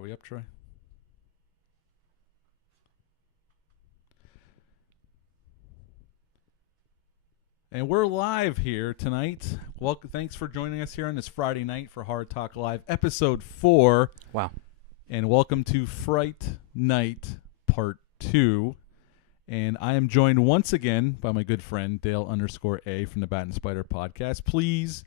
Are we up, Troy? And we're live here tonight. Welcome. Thanks for joining us here on this Friday night for Hard Talk Live, episode 4. Wow. And welcome to Fright Night Part 2. And I am joined once again by my good friend, Dale_A from the Bat and Spider podcast. Please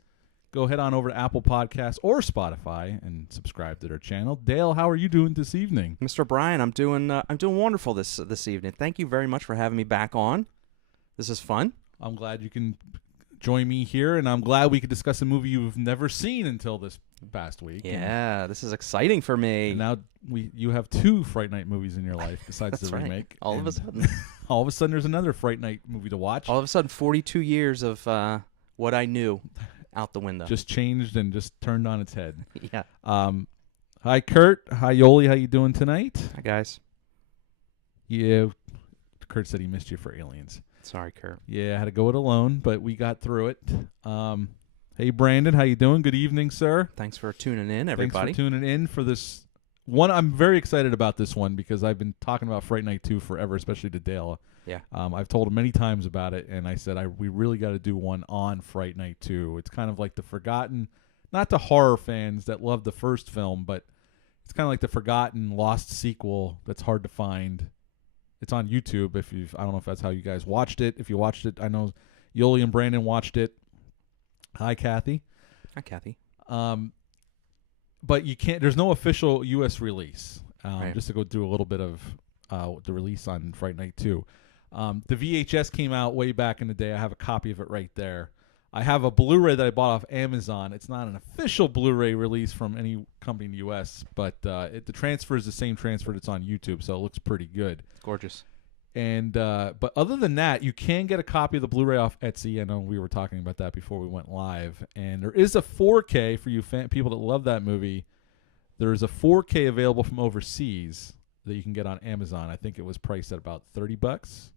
go head on over to Apple Podcasts or Spotify and subscribe to their channel. Dale, how are you doing this evening? Mr. Brian, I'm doing wonderful this evening. Thank you very much for having me back on. This is fun. I'm glad you can join me here, and I'm glad we could discuss a movie you've never seen until this past week. Yeah, this is exciting for me. And now you have 2 Fright Night movies in your life besides That's the right. remake. All of a sudden. All of a sudden, there's another Fright Night movie to watch. All of a sudden, 42 years of what I knew out the window. Just changed and just turned on its head. Yeah. Hi, Kurt. Hi, Yoli. How you doing tonight? Hi, guys. Yeah, Kurt said he missed you for Aliens. Sorry, Kurt. Yeah, I had to go it alone, but we got through it. Hey, Brandon, how you doing? Good evening, sir. Thanks for tuning in, everybody. Thanks for tuning in for this one. I'm very excited about this one because I've been talking about Fright Night 2 forever, especially to Dale. Yeah. I've told him many times about it, and I said we really got to do one on Fright Night 2. It's kind of like the forgotten, not the horror fans that love the first film, but it's kind of like the forgotten lost sequel that's hard to find. It's on YouTube. I don't know if that's how you guys watched it. If you watched it, I know Yoli and Brandon watched it. Hi, Kathy. Hi, Kathy. But you can't. There's no official U.S. release. Right. Just to go through a little bit of the release on Fright Night 2. The VHS came out way back in the day. I have a copy of it right there. I have a Blu-ray that I bought off Amazon. It's not an official Blu-ray release from any company in the U.S., but the transfer is the same transfer that's on YouTube, so it looks pretty good. It's gorgeous. And but other than that, you can get a copy of the Blu-ray off Etsy. I know we were talking about that before we went live. And there is a 4K for you people that love that movie. There is a 4K available from overseas that you can get on Amazon. I think it was priced at about $30.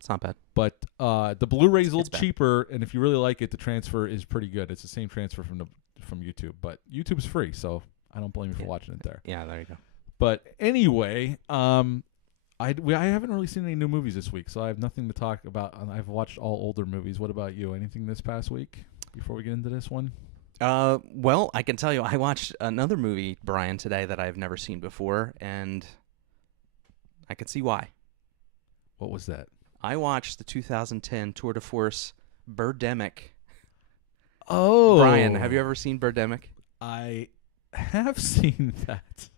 It's not bad. But the Blu-ray is a little bad. cheaper, and if you really like it, the transfer is pretty good. It's the same transfer from YouTube, but YouTube's free, so I don't blame you for watching it there. Yeah, there you go. But anyway, I haven't really seen any new movies this week, so I have nothing to talk about. I've watched all older movies. What about you? Anything this past week before we get into this one? Well, I can tell you, I watched another movie, Brian, today that I've never seen before, and I can see why. What was that? I watched the 2010 Tour de Force Birdemic. Oh, Brian, have you ever seen Birdemic? I have seen that.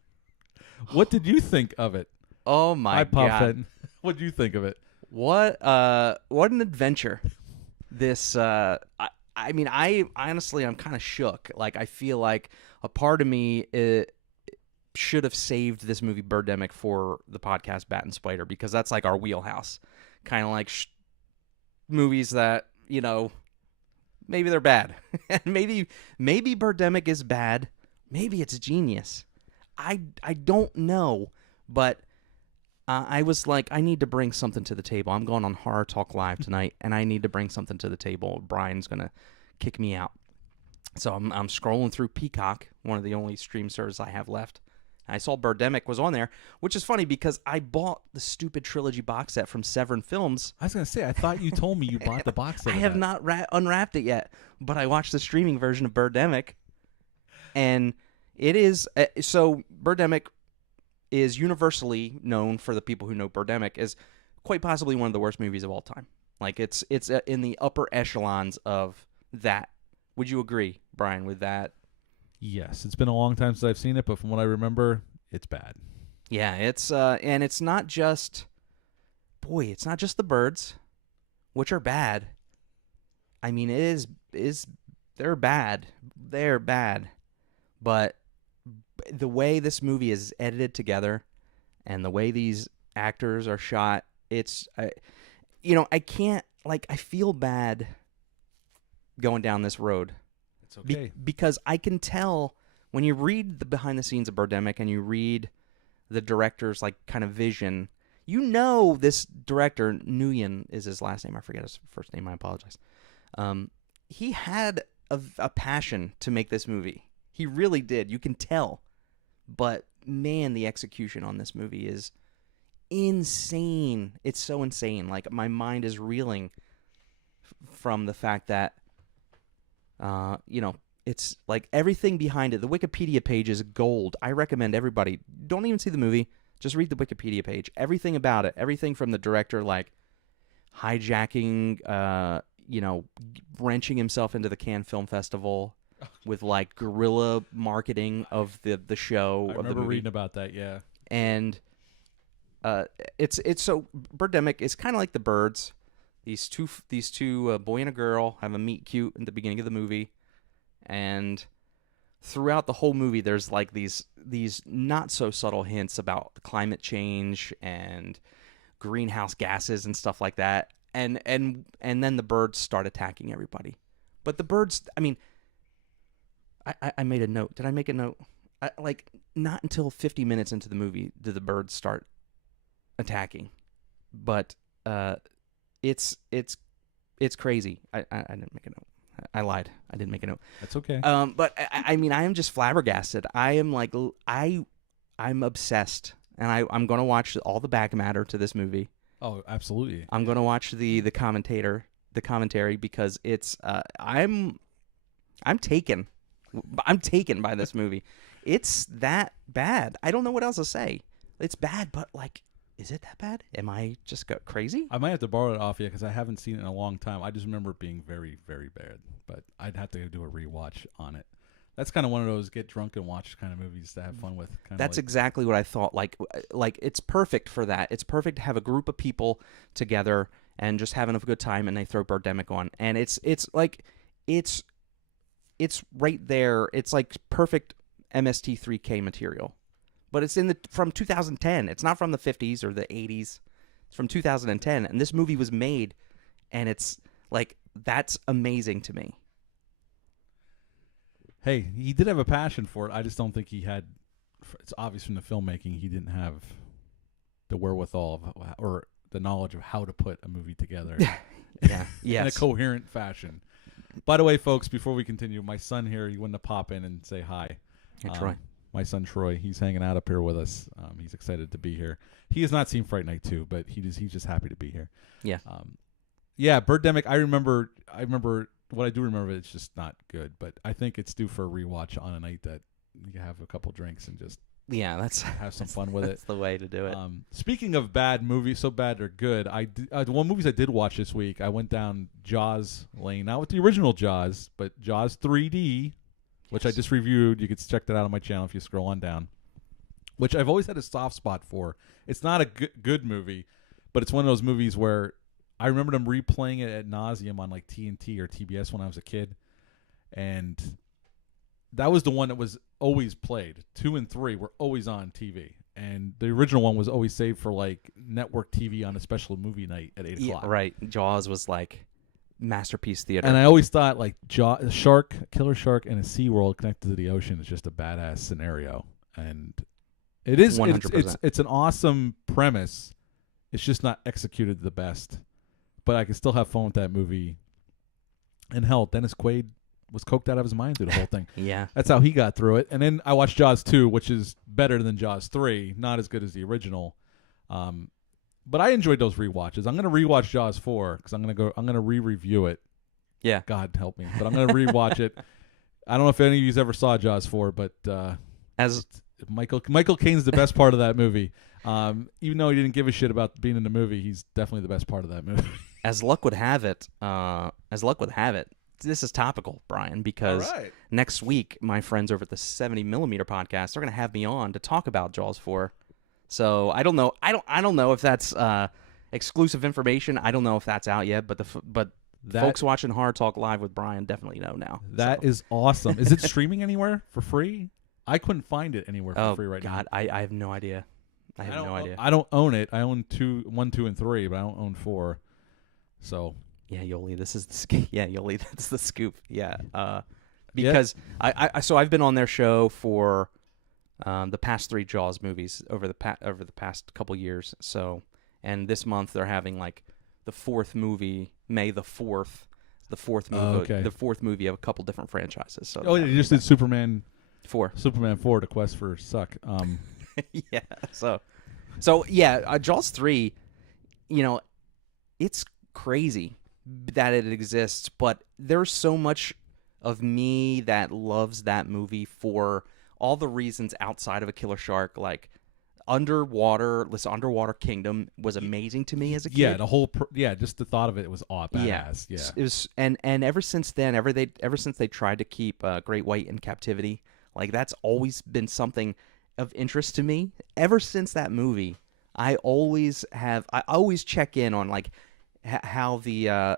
What did you think of it? Oh my God! What did you think of it? What an adventure! This, I mean, I honestly, I'm kind of shook. Like, I feel like a part of me should have saved this movie Birdemic for the podcast Bat and Spider, because that's like our wheelhouse. Kind of like movies that, you know, maybe they're bad. maybe Birdemic is bad. Maybe it's genius. I don't know, but I was like, I need to bring something to the table. I'm going on Horror Talk Live tonight, and I need to bring something to the table. Brian's going to kick me out. So I'm scrolling through Peacock, one of the only stream services I have left. I saw Birdemic was on there, which is funny because I bought the stupid trilogy box set from Severin Films. I was going to say, I thought you told me you bought the box set. I have not unwrapped it yet, but I watched the streaming version of Birdemic, and it is so Birdemic is universally known, for the people who know Birdemic, as quite possibly one of the worst movies of all time. Like, it's in the upper echelons of that. Would you agree, Brian, with that? Yes, it's been a long time since I've seen it, but from what I remember, it's bad. Yeah, it's and it's not just the birds, which are bad. I mean, they're bad. They're bad. But the way this movie is edited together and the way these actors are shot, I can't, like, I feel bad going down this road. It's okay. Because I can tell when you read the behind the scenes of Birdemic and you read the director's, like, kind of vision, you know this director, Nguyen is his last name. I forget his first name. I apologize. He had a passion to make this movie. He really did. You can tell. But man, the execution on this movie is insane. It's so insane. Like, my mind is reeling from the fact that, it's like everything behind it. The Wikipedia page is gold. I recommend everybody, don't even see the movie, just read the Wikipedia page. Everything about it, everything from the director, like hijacking, wrenching himself into the Cannes Film Festival with like guerrilla marketing of the show. I remember reading about that, yeah. And it's so Birdemic is kind of like The Birds. These two boy and a girl have a meet cute in the beginning of the movie, and throughout the whole movie, there's like these not so subtle hints about climate change and greenhouse gases and stuff like that. And then the birds start attacking everybody. But the birds, I mean, I made a note. Did I make a note? Not until 50 minutes into the movie did the birds start attacking. But it's crazy. I didn't make a note. I lied. I didn't make a note. That's okay. But I mean, I am just flabbergasted. I am like, I'm obsessed, and I'm going to watch all the back matter to this movie. Oh, absolutely. I'm going to watch the commentary because it's I'm taken. I'm taken by this movie. It's that bad. I don't know what else to say. It's bad, but like, is it that bad? Am I just crazy? I might have to borrow it off you because I haven't seen it in a long time. I just remember it being very, very bad. But I'd have to do a rewatch on it. That's kind of one of those get drunk and watch kind of movies to have fun with. That's exactly what I thought. Like it's perfect for that. It's perfect to have a group of people together and just having a good time, and they throw Birdemic on, and it's right there. It's like perfect MST3K material. But it's from 2010. It's not from the 50s or the 80s. It's from 2010, and this movie was made, and it's like, that's amazing to me. Hey, he did have a passion for it. I just don't think he had. It's obvious from the filmmaking he didn't have the wherewithal or the knowledge of how to put a movie together. Yes. In a coherent fashion. By the way, folks, before we continue, my son here, he wanted to pop in and say hi. Hey, Troy. My son Troy, he's hanging out up here with us. He's excited to be here. He has not seen Fright Night 2, but he's just happy to be here. Yeah. Birdemic. I remember what I do remember. It's just not good, but I think it's due for a rewatch on a night that you can have a couple drinks and just have some fun with it. That's the way to do it. Speaking of bad movies, so bad they're good. The one movies I did watch this week, I went down Jaws lane, not with the original Jaws, but Jaws 3D. Which I just reviewed. You can check that out on my channel if you scroll on down. Which I've always had a soft spot for. It's not a good movie, but it's one of those movies where I remember them replaying it ad nauseum on like TNT or TBS when I was a kid. And that was the one that was always played. 2 and 3 were always on TV. And the original one was always saved for like network TV on a special movie night at 8 o'clock. Right. Jaws was like masterpiece theater. And I always thought like killer shark in a SeaWorld connected to the ocean is just a badass scenario. And it is 100%. It's an awesome premise. It's just not executed the best. But I can still have fun with that movie. And hell, Dennis Quaid was coked out of his mind through the whole thing. Yeah. That's how he got through it. And then I watched Jaws 2, which is better than Jaws 3, not as good as the original. But I enjoyed those rewatches. I'm going to rewatch Jaws 4 because I'm going to re-review it. Yeah. God help me. But I'm going to rewatch it. I don't know if any of you ever saw Jaws 4, but as Michael Caine's the best part of that movie. Even though he didn't give a shit about being in the movie, he's definitely the best part of that movie. As luck would have it, this is topical, Brian, because next week my friends over at the 70mm podcast are going to have me on to talk about Jaws 4. So I don't know. I don't know if that's exclusive information. I don't know if that's out yet. But folks watching Hard Talk Live with Brian definitely know now. That is awesome. Is it streaming anywhere for free? I couldn't find it anywhere for free right now. I have no idea. I have no idea. I don't own it. I own 1, 2, and 3, but I don't own 4. So yeah, Yoli, this is the scoop. Yeah, Yoli, that's the scoop. Yeah, because so I've been on their show for the past 3 Jaws movies over the past couple years. So, and this month they're having like the 4th movie, May the 4th, the 4th movie, the 4th movie of a couple different franchises. So they just did Superman. 4. Superman 4: The Quest for Suck. Yeah. So yeah, Jaws 3, you know, it's crazy that it exists, but there's so much of me that loves that movie for all the reasons outside of a killer shark. Like this underwater kingdom was amazing to me as a kid. Yeah, the whole just the thought of it was badass. Yeah. It was, and ever since then, ever since they tried to keep Great White in captivity, like that's always been something of interest to me. Ever since that movie, I always check in on like how the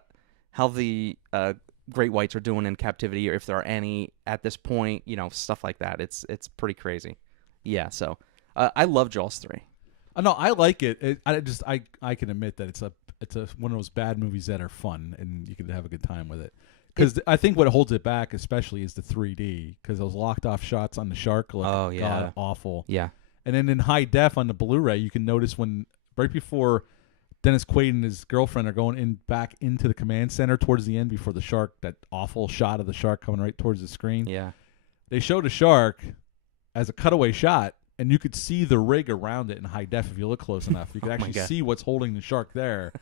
great whites are doing in captivity, or if there are any at this point, stuff like that. It's pretty crazy. Yeah, so I love Jaws 3. No, I like it. I can admit that it's one of those bad movies that are fun and you can have a good time with it. Because I think what holds it back, especially, is the 3D. Because those locked off shots on the shark look god awful. Yeah. And then in high def on the Blu-ray, you can notice when right before Dennis Quaid and his girlfriend are going back into the command center towards the end before the shark, that awful shot of the shark coming right towards the screen. Yeah. They showed a shark as a cutaway shot, and you could see the rig around it in high def if you look close enough. You could actually see what's holding the shark there.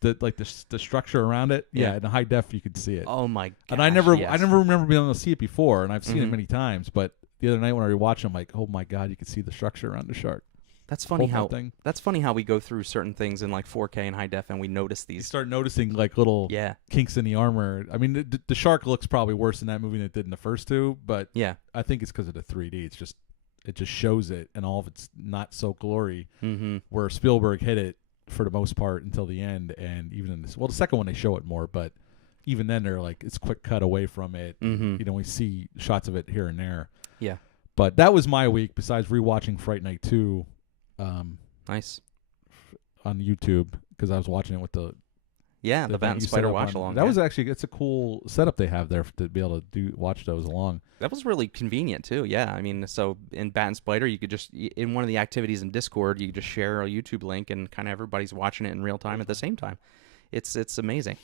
The structure around it, in the high def you could see it. Oh my god! And I never remember being able to see it before, and I've seen it many times. But the other night when I rewatched it, I'm like, oh my god, you could see the structure around the shark. That's funny how we go through certain things in like 4K and high def, and we notice these. You start noticing like little kinks in the armor. I mean, the shark looks probably worse in that movie than it did in the first two, but I think it's because of the 3D. It just shows it, and all of it's not so glory. Mm-hmm. Where Spielberg hit it for the most part until the end, and even in this, the second one they show it more, but even then they're like it's quick cut away from it. Mm-hmm. We see shots of it here and there. Yeah, but that was my week. Besides rewatching Fright Night 2, nice on YouTube because I was watching it with the Bat and Spider watch along. That was actually it's a cool setup they have there to be able to watch those along. That was really convenient too. Yeah, I mean, so in Bat and Spider, you could just in one of the activities in Discord, you could just share a YouTube link and kind of everybody's watching it in real time at the same time. It's amazing.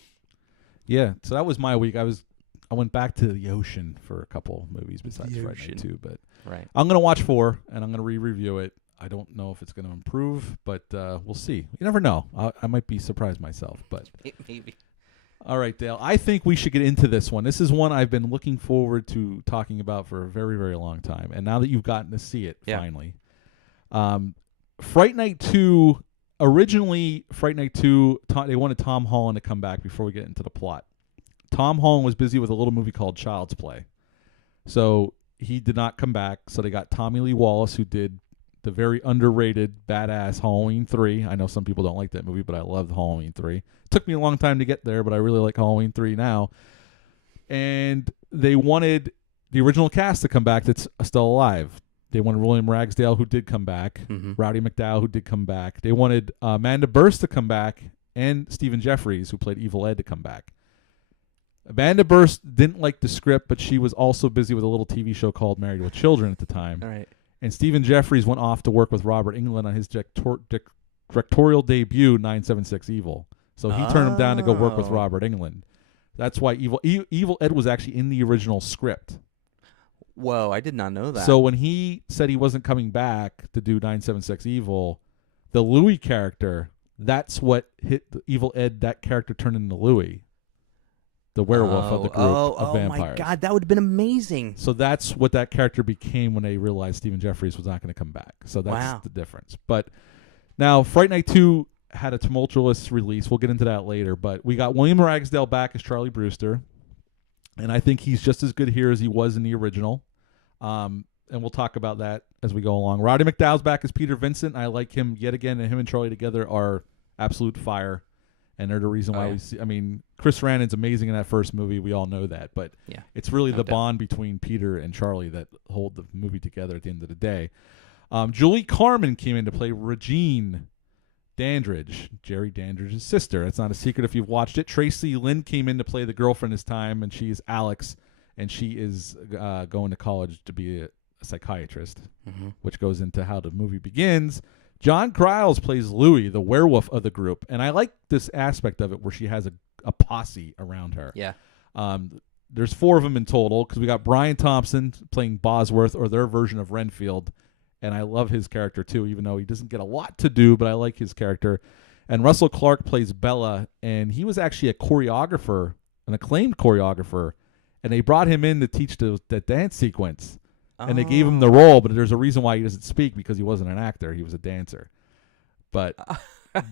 Yeah, so that was my week. I went back to the ocean for a couple movies besides Fright Night 2, but I'm gonna watch 4 and I'm gonna re-review it. I don't know if it's going to improve, but we'll see. You never know. I might be surprised myself, but maybe. All right, Dale. I think we should get into this one. This is one I've been looking forward to talking about for a very, very long time, and now that you've gotten to see it finally, Fright Night 2. Originally, Fright Night 2. They wanted Tom Holland to come back before we get into the plot. Tom Holland was busy with a little movie called Child's Play, so he did not come back. So they got Tommy Lee Wallace, who did the very underrated, badass Halloween 3. I know some people don't like that movie, but I loved Halloween 3. It took me a long time to get there, but I really like Halloween 3 now. And they wanted the original cast to come back that's still alive. They wanted William Ragsdale, who did come back, Rowdy McDowell, who did come back. They wanted Amanda Burst to come back, and Stephen Jeffries, who played Evil Ed, to come back. Amanda Burst didn't like the script, but she was also busy with a little TV show called Married with Children at the time. All right. And Stephen Jeffries went off to work with Robert Englund on his directorial debut, 976 Evil. So he turned him down to go work with Robert Englund. That's why Evil Ed was actually in the original script. Whoa, I did not know that. So when he said he wasn't coming back to do 976 Evil, the Louis character, that's what hit Evil Ed. That character turned into Louis, the werewolf of the group of vampires. Oh my god, that would have been amazing. So that's what that character became when they realized Stephen Jeffries was not going to come back. So that's the difference. But now Fright Night 2 had a tumultuous release. We'll get into that later. But we got William Ragsdale back as Charlie Brewster. And I think he's just as good here as he was in the original. And we'll talk about that as we go along. Roddy McDowell's back as Peter Vincent. I like him yet again, and him and Charlie together are absolute fire. And they're the reason why we see. I mean, Chris Sarandon's amazing in that first movie. We all know that, but it's really the bond between Peter and Charlie that hold the movie together at the end of the day. Julie Carmen came in to play Regine Dandridge, Jerry Dandridge's sister. It's not a secret if you've watched it. Tracy Lynn came in to play the girlfriend this time, and she is Alex, and she is going to college to be a psychiatrist, which goes into how the movie begins. John Criles plays Louis, the werewolf of the group, and I like this aspect of it where she has a posse around her. Yeah. there's 4 of them in total because we got Brian Thompson playing Bosworth, or their version of Renfield, and I love his character too, even though he doesn't get a lot to do, but I like his character. And Russell Clark plays Bella, and he was actually a choreographer, an acclaimed choreographer, and they brought him in to teach the dance sequence. And they gave him the role, but there's a reason why he doesn't speak, because he wasn't an actor. He was a dancer. But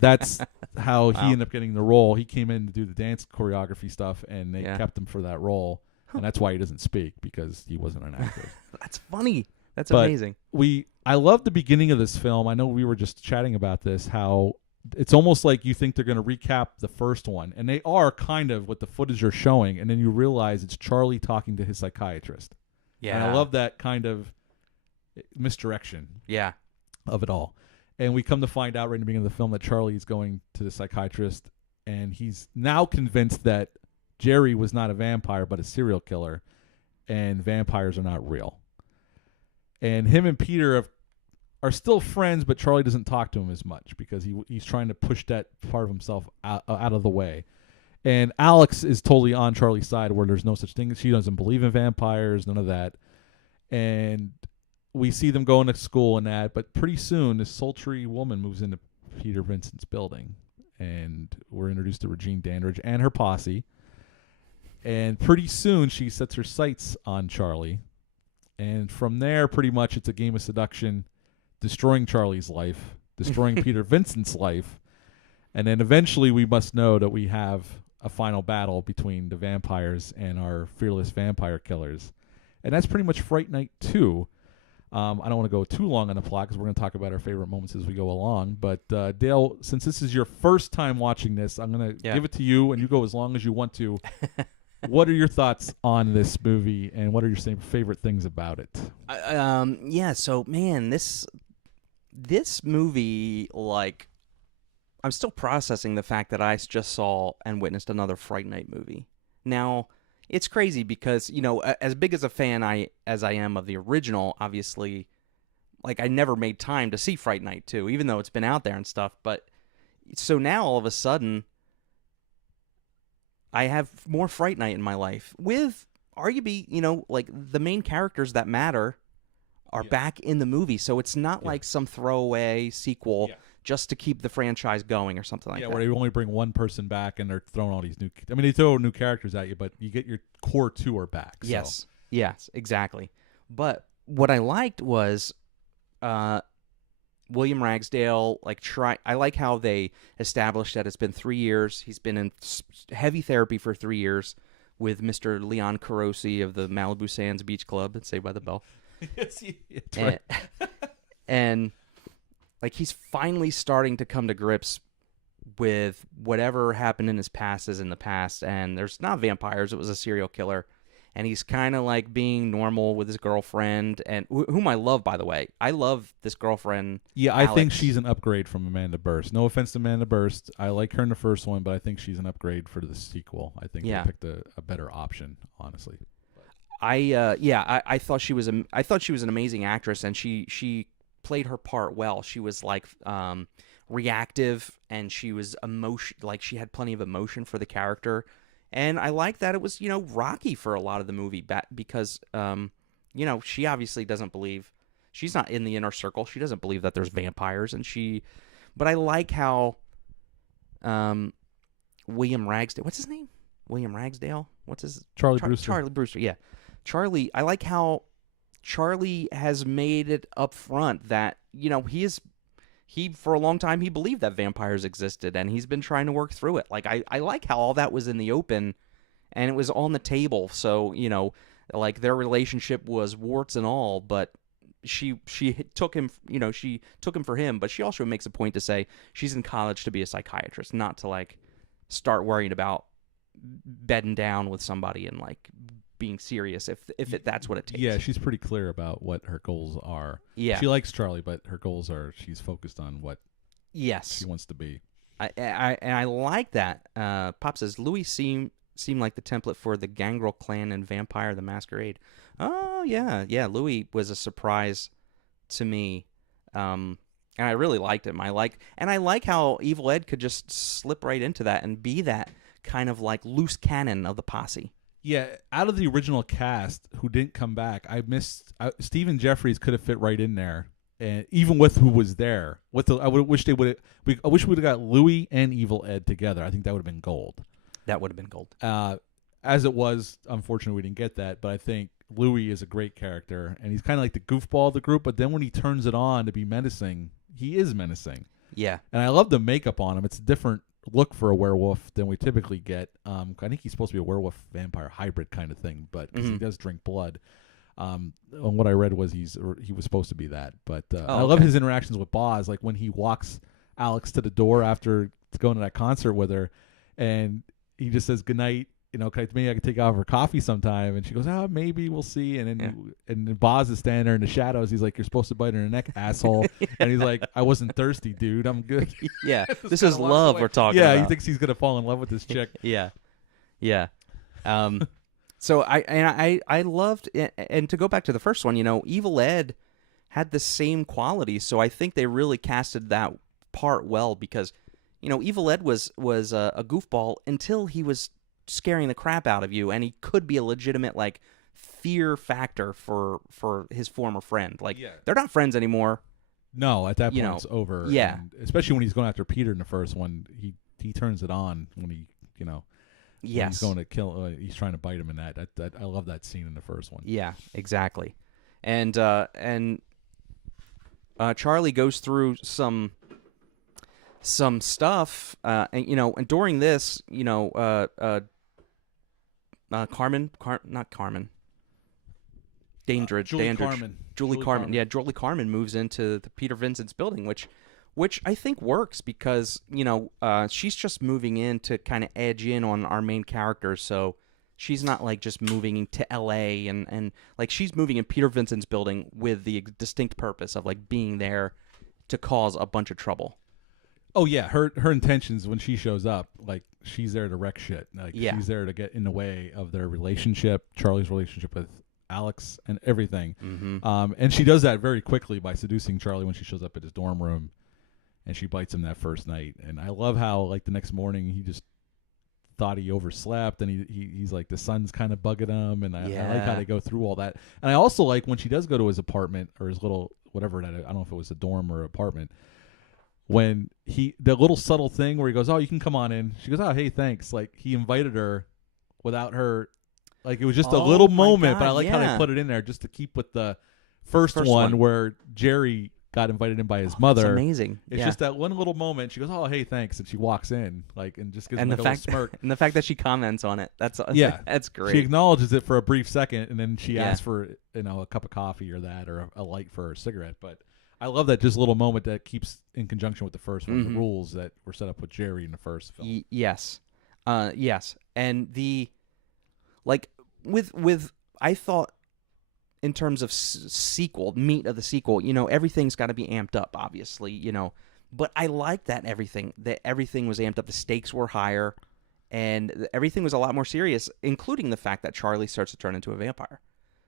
that's how he ended up getting the role. He came in to do the dance choreography stuff, and they kept him for that role. And that's why he doesn't speak, because he wasn't an actor. That's funny. That's amazing. I love the beginning of this film. I know we were just chatting about this, how it's almost like you think they're going to recap the first one. And they are kind of what the footage are showing. And then you realize it's Charlie talking to his psychiatrist. Yeah. And I love that kind of misdirection of it all. And we come to find out right in the beginning of the film that Charlie is going to the psychiatrist, and he's now convinced that Jerry was not a vampire but a serial killer, and vampires are not real. And him and Peter are still friends, but Charlie doesn't talk to him as much because he's trying to push that part of himself out of the way. And Alex is totally on Charlie's side, where there's no such thing. She doesn't believe in vampires, none of that. And we see them going to school and that, but pretty soon this sultry woman moves into Peter Vincent's building, and we're introduced to Regine Dandridge and her posse. And pretty soon she sets her sights on Charlie. And from there, pretty much it's a game of seduction, destroying Charlie's life, destroying Peter Vincent's life. And then eventually we must know that we have a final battle between the vampires and our fearless vampire killers. And that's pretty much Fright Night 2. I don't want to go too long on the plot because we're going to talk about our favorite moments as we go along. But Dale, since this is your first time watching this, I'm going to give it to you, and you go as long as you want to. What are your thoughts on this movie, and what are your favorite things about it? So man, this movie, like, I'm still processing the fact that I just saw and witnessed another Fright Night movie. Now, it's crazy because, as big as a fan as I am of the original, obviously, like, I never made time to see Fright Night 2, even though it's been out there and stuff. But so now all of a sudden, I have more Fright Night in my life with arguably, like, the main characters that matter are back in the movie. So it's not like some throwaway sequel just to keep the franchise going or something like that. Yeah, where you only bring one person back and they're throwing all these new... I mean, they throw new characters at you, but you get your core 2 are back. So. Yes, exactly. But what I liked was William Ragsdale, I like how they established that it's been 3 years. He's been in heavy therapy for 3 years with Mr. Leon Carosi of the Malibu Sands Beach Club at Saved by the Bell. Yes, that's right. And like, he's finally starting to come to grips with whatever happened in his past is in the past, and there's not vampires, it was a serial killer. And he's kind of like being normal with his girlfriend, and whom I love, by the way. I love this girlfriend. Yeah, Alex. I think she's an upgrade from Amanda Burst. No offense to Amanda Burst. I like her in the first one, but I think she's an upgrade for the sequel. I think they picked a better option, honestly. I thought she was an amazing actress, and she played her part well. She was like reactive, and she was she had plenty of emotion for the character. And I like that it was, rocky for a lot of the movie because, she obviously doesn't believe, she's not in the inner circle. She doesn't believe that there's vampires, but I like how William Ragsdale, what's his name? William Ragsdale? What's his? Charlie Brewster. Charlie Brewster, yeah. Charlie, I like how Charlie has made it up front that, he for a long time he believed that vampires existed, and he's been trying to work through it. Like, I like how all that was in the open and it was on the table. So, like, their relationship was warts and all, but she took him, she took him for him, but she also makes a point to say she's in college to be a psychiatrist, not to like start worrying about bedding down with somebody and like being serious if that's what it takes. Yeah, she's pretty clear about what her goals are. Yeah. She likes Charlie, but her goals are she's focused on what she wants to be. I like that. Pop says Louis seemed like the template for the Gangrel Clan and Vampire the Masquerade. Oh yeah, Louis was a surprise to me. And I really liked him. I like how Evil Ed could just slip right into that and be that kind of like loose cannon of the posse. Yeah, out of the original cast who didn't come back, I missed Stephen Jeffries could have fit right in there, and even with who was there. I would wish they would. I wish we would have got Louis and Evil Ed together. I think that would have been gold. That would have been gold. As it was, unfortunately, we didn't get that. But I think Louis is a great character, and he's kind of like the goofball of the group. But then when he turns it on to be menacing, he is menacing. Yeah, and I love the makeup on him. It's a different look for a werewolf than we typically get. I think he's supposed to be a werewolf vampire hybrid kind of thing, but because he does drink blood. And what I read was he was supposed to be that. But I love his interactions with Boz, like when he walks Alex to the door after going to that concert with her, and he just says goodnight. Maybe I could take out for coffee sometime. And she goes, maybe we'll see. And then Boz is standing there in the shadows. He's like, you're supposed to bite her in the neck, asshole. And he's like, I wasn't thirsty, dude. I'm good. Yeah, this is love we're talking about. Yeah, he thinks he's going to fall in love with this chick. Yeah. So I loved it. And to go back to the first one, Evil Ed had the same qualities. So I think they really casted that part well because, Evil Ed was a goofball until he was scaring the crap out of you, and he could be a legitimate like fear factor for his former friend. Like they're not friends anymore. No, at that point it's over. Yeah, and especially when he's going after Peter in the first one, he turns it on when he when he's going to kill. He's trying to bite him in that. I love that scene in the first one. Yeah, exactly. And Charlie goes through some stuff, and during this, Julie Carmen. Yeah, Julie Carmen moves into the Peter Vincent's building, which I think works because she's just moving in to kind of edge in on our main characters, so she's not like just moving to L.A. and like she's moving in Peter Vincent's building with the distinct purpose of like being there to cause a bunch of trouble. Oh yeah, her intentions when she shows up, like she's there to wreck shit. Like she's there to get in the way of their relationship, Charlie's relationship with Alex, and everything. Mm-hmm. And she does that very quickly by seducing Charlie when she shows up at his dorm room, and she bites him that first night. And I love how like the next morning he just thought he overslept, and he's like the sun's kind of bugging him, and I like how they go through all that. And I also like when she does go to his apartment or his little whatever I don't know if it was a dorm or apartment. When the little subtle thing where he goes, oh, you can come on in. She goes, oh, hey, thanks. Like he invited her without her. Like it was just a little moment, but I like how they put it in there just to keep with the first one where Jerry got invited in by his mother. It's amazing. It's just that one little moment. She goes, oh, hey, thanks. And she walks in and just gives him a little smirk. And the fact that she comments on it, that's great. She acknowledges it for a brief second, and then she asks for a cup of coffee or that or a light for her cigarette. But I love that just little moment that keeps in conjunction with the first one, the rules that were set up with Jerry in the first film. Yes. And the like with I thought in terms of meat of the sequel, everything's got to be amped up, obviously, but I like that everything was amped up. The stakes were higher, and everything was a lot more serious, including the fact that Charlie starts to turn into a vampire.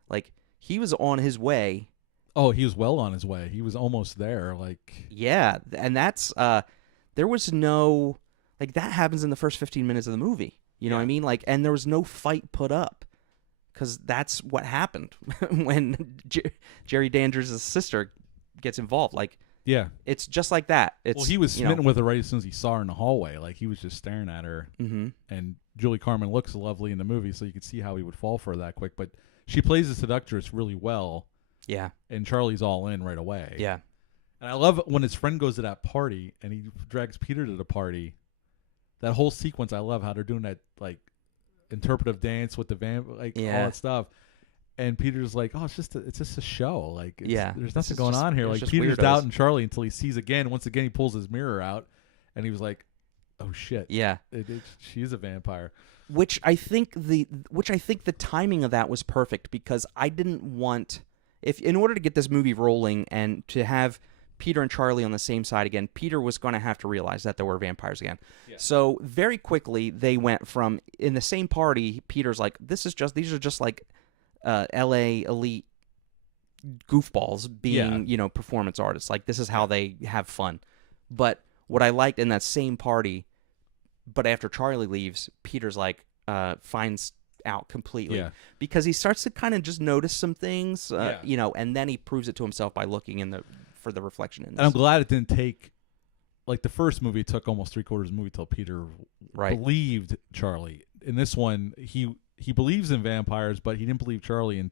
Like he was on his way. Oh, he was well on his way. He was almost there. Like and that's there was no like that happens in the first 15 minutes of the movie. You know what I mean? Like, and there was no fight put up. Because that's what happened when Jerry Danders' sister gets involved. Like, it's just like that. He was smitten with her right as soon as he saw her in the hallway. Like, he was just staring at her. Mm-hmm. And Julie Carmen looks lovely in the movie, so you could see how he would fall for her that quick. But she plays the seductress really well. Yeah. And Charlie's all in right away. Yeah. And I love when his friend goes to that party and he drags Peter to the party. That whole sequence, I love how they're doing that, like, interpretive dance with the all that stuff, and Peter's like, oh, it's just a show, like there's nothing going on here. Like Peter's doubting Charlie until he sees once again he pulls his mirror out, and he was like, oh shit, she's a vampire. Which I think the timing of that was perfect, because I didn't want, if in order to get this movie rolling and to have Peter and Charlie on the same side again, Peter was going to have to realize that there were vampires again. Yeah. So very quickly they went from, in the same party, Peter's like, these are just like LA elite goofballs being, performance artists. Like, this is how they have fun. But what I liked in that same party, but after Charlie leaves, Peter's like, finds out completely Yeah. because he starts to kind of just notice some things, Yeah. you know, and then he proves it to himself by looking for the reflection in this. And I'm glad it didn't take, like the first movie took almost 3/4 of the movie till Peter believed Charlie. In this one, he believes in vampires, but he didn't believe Charlie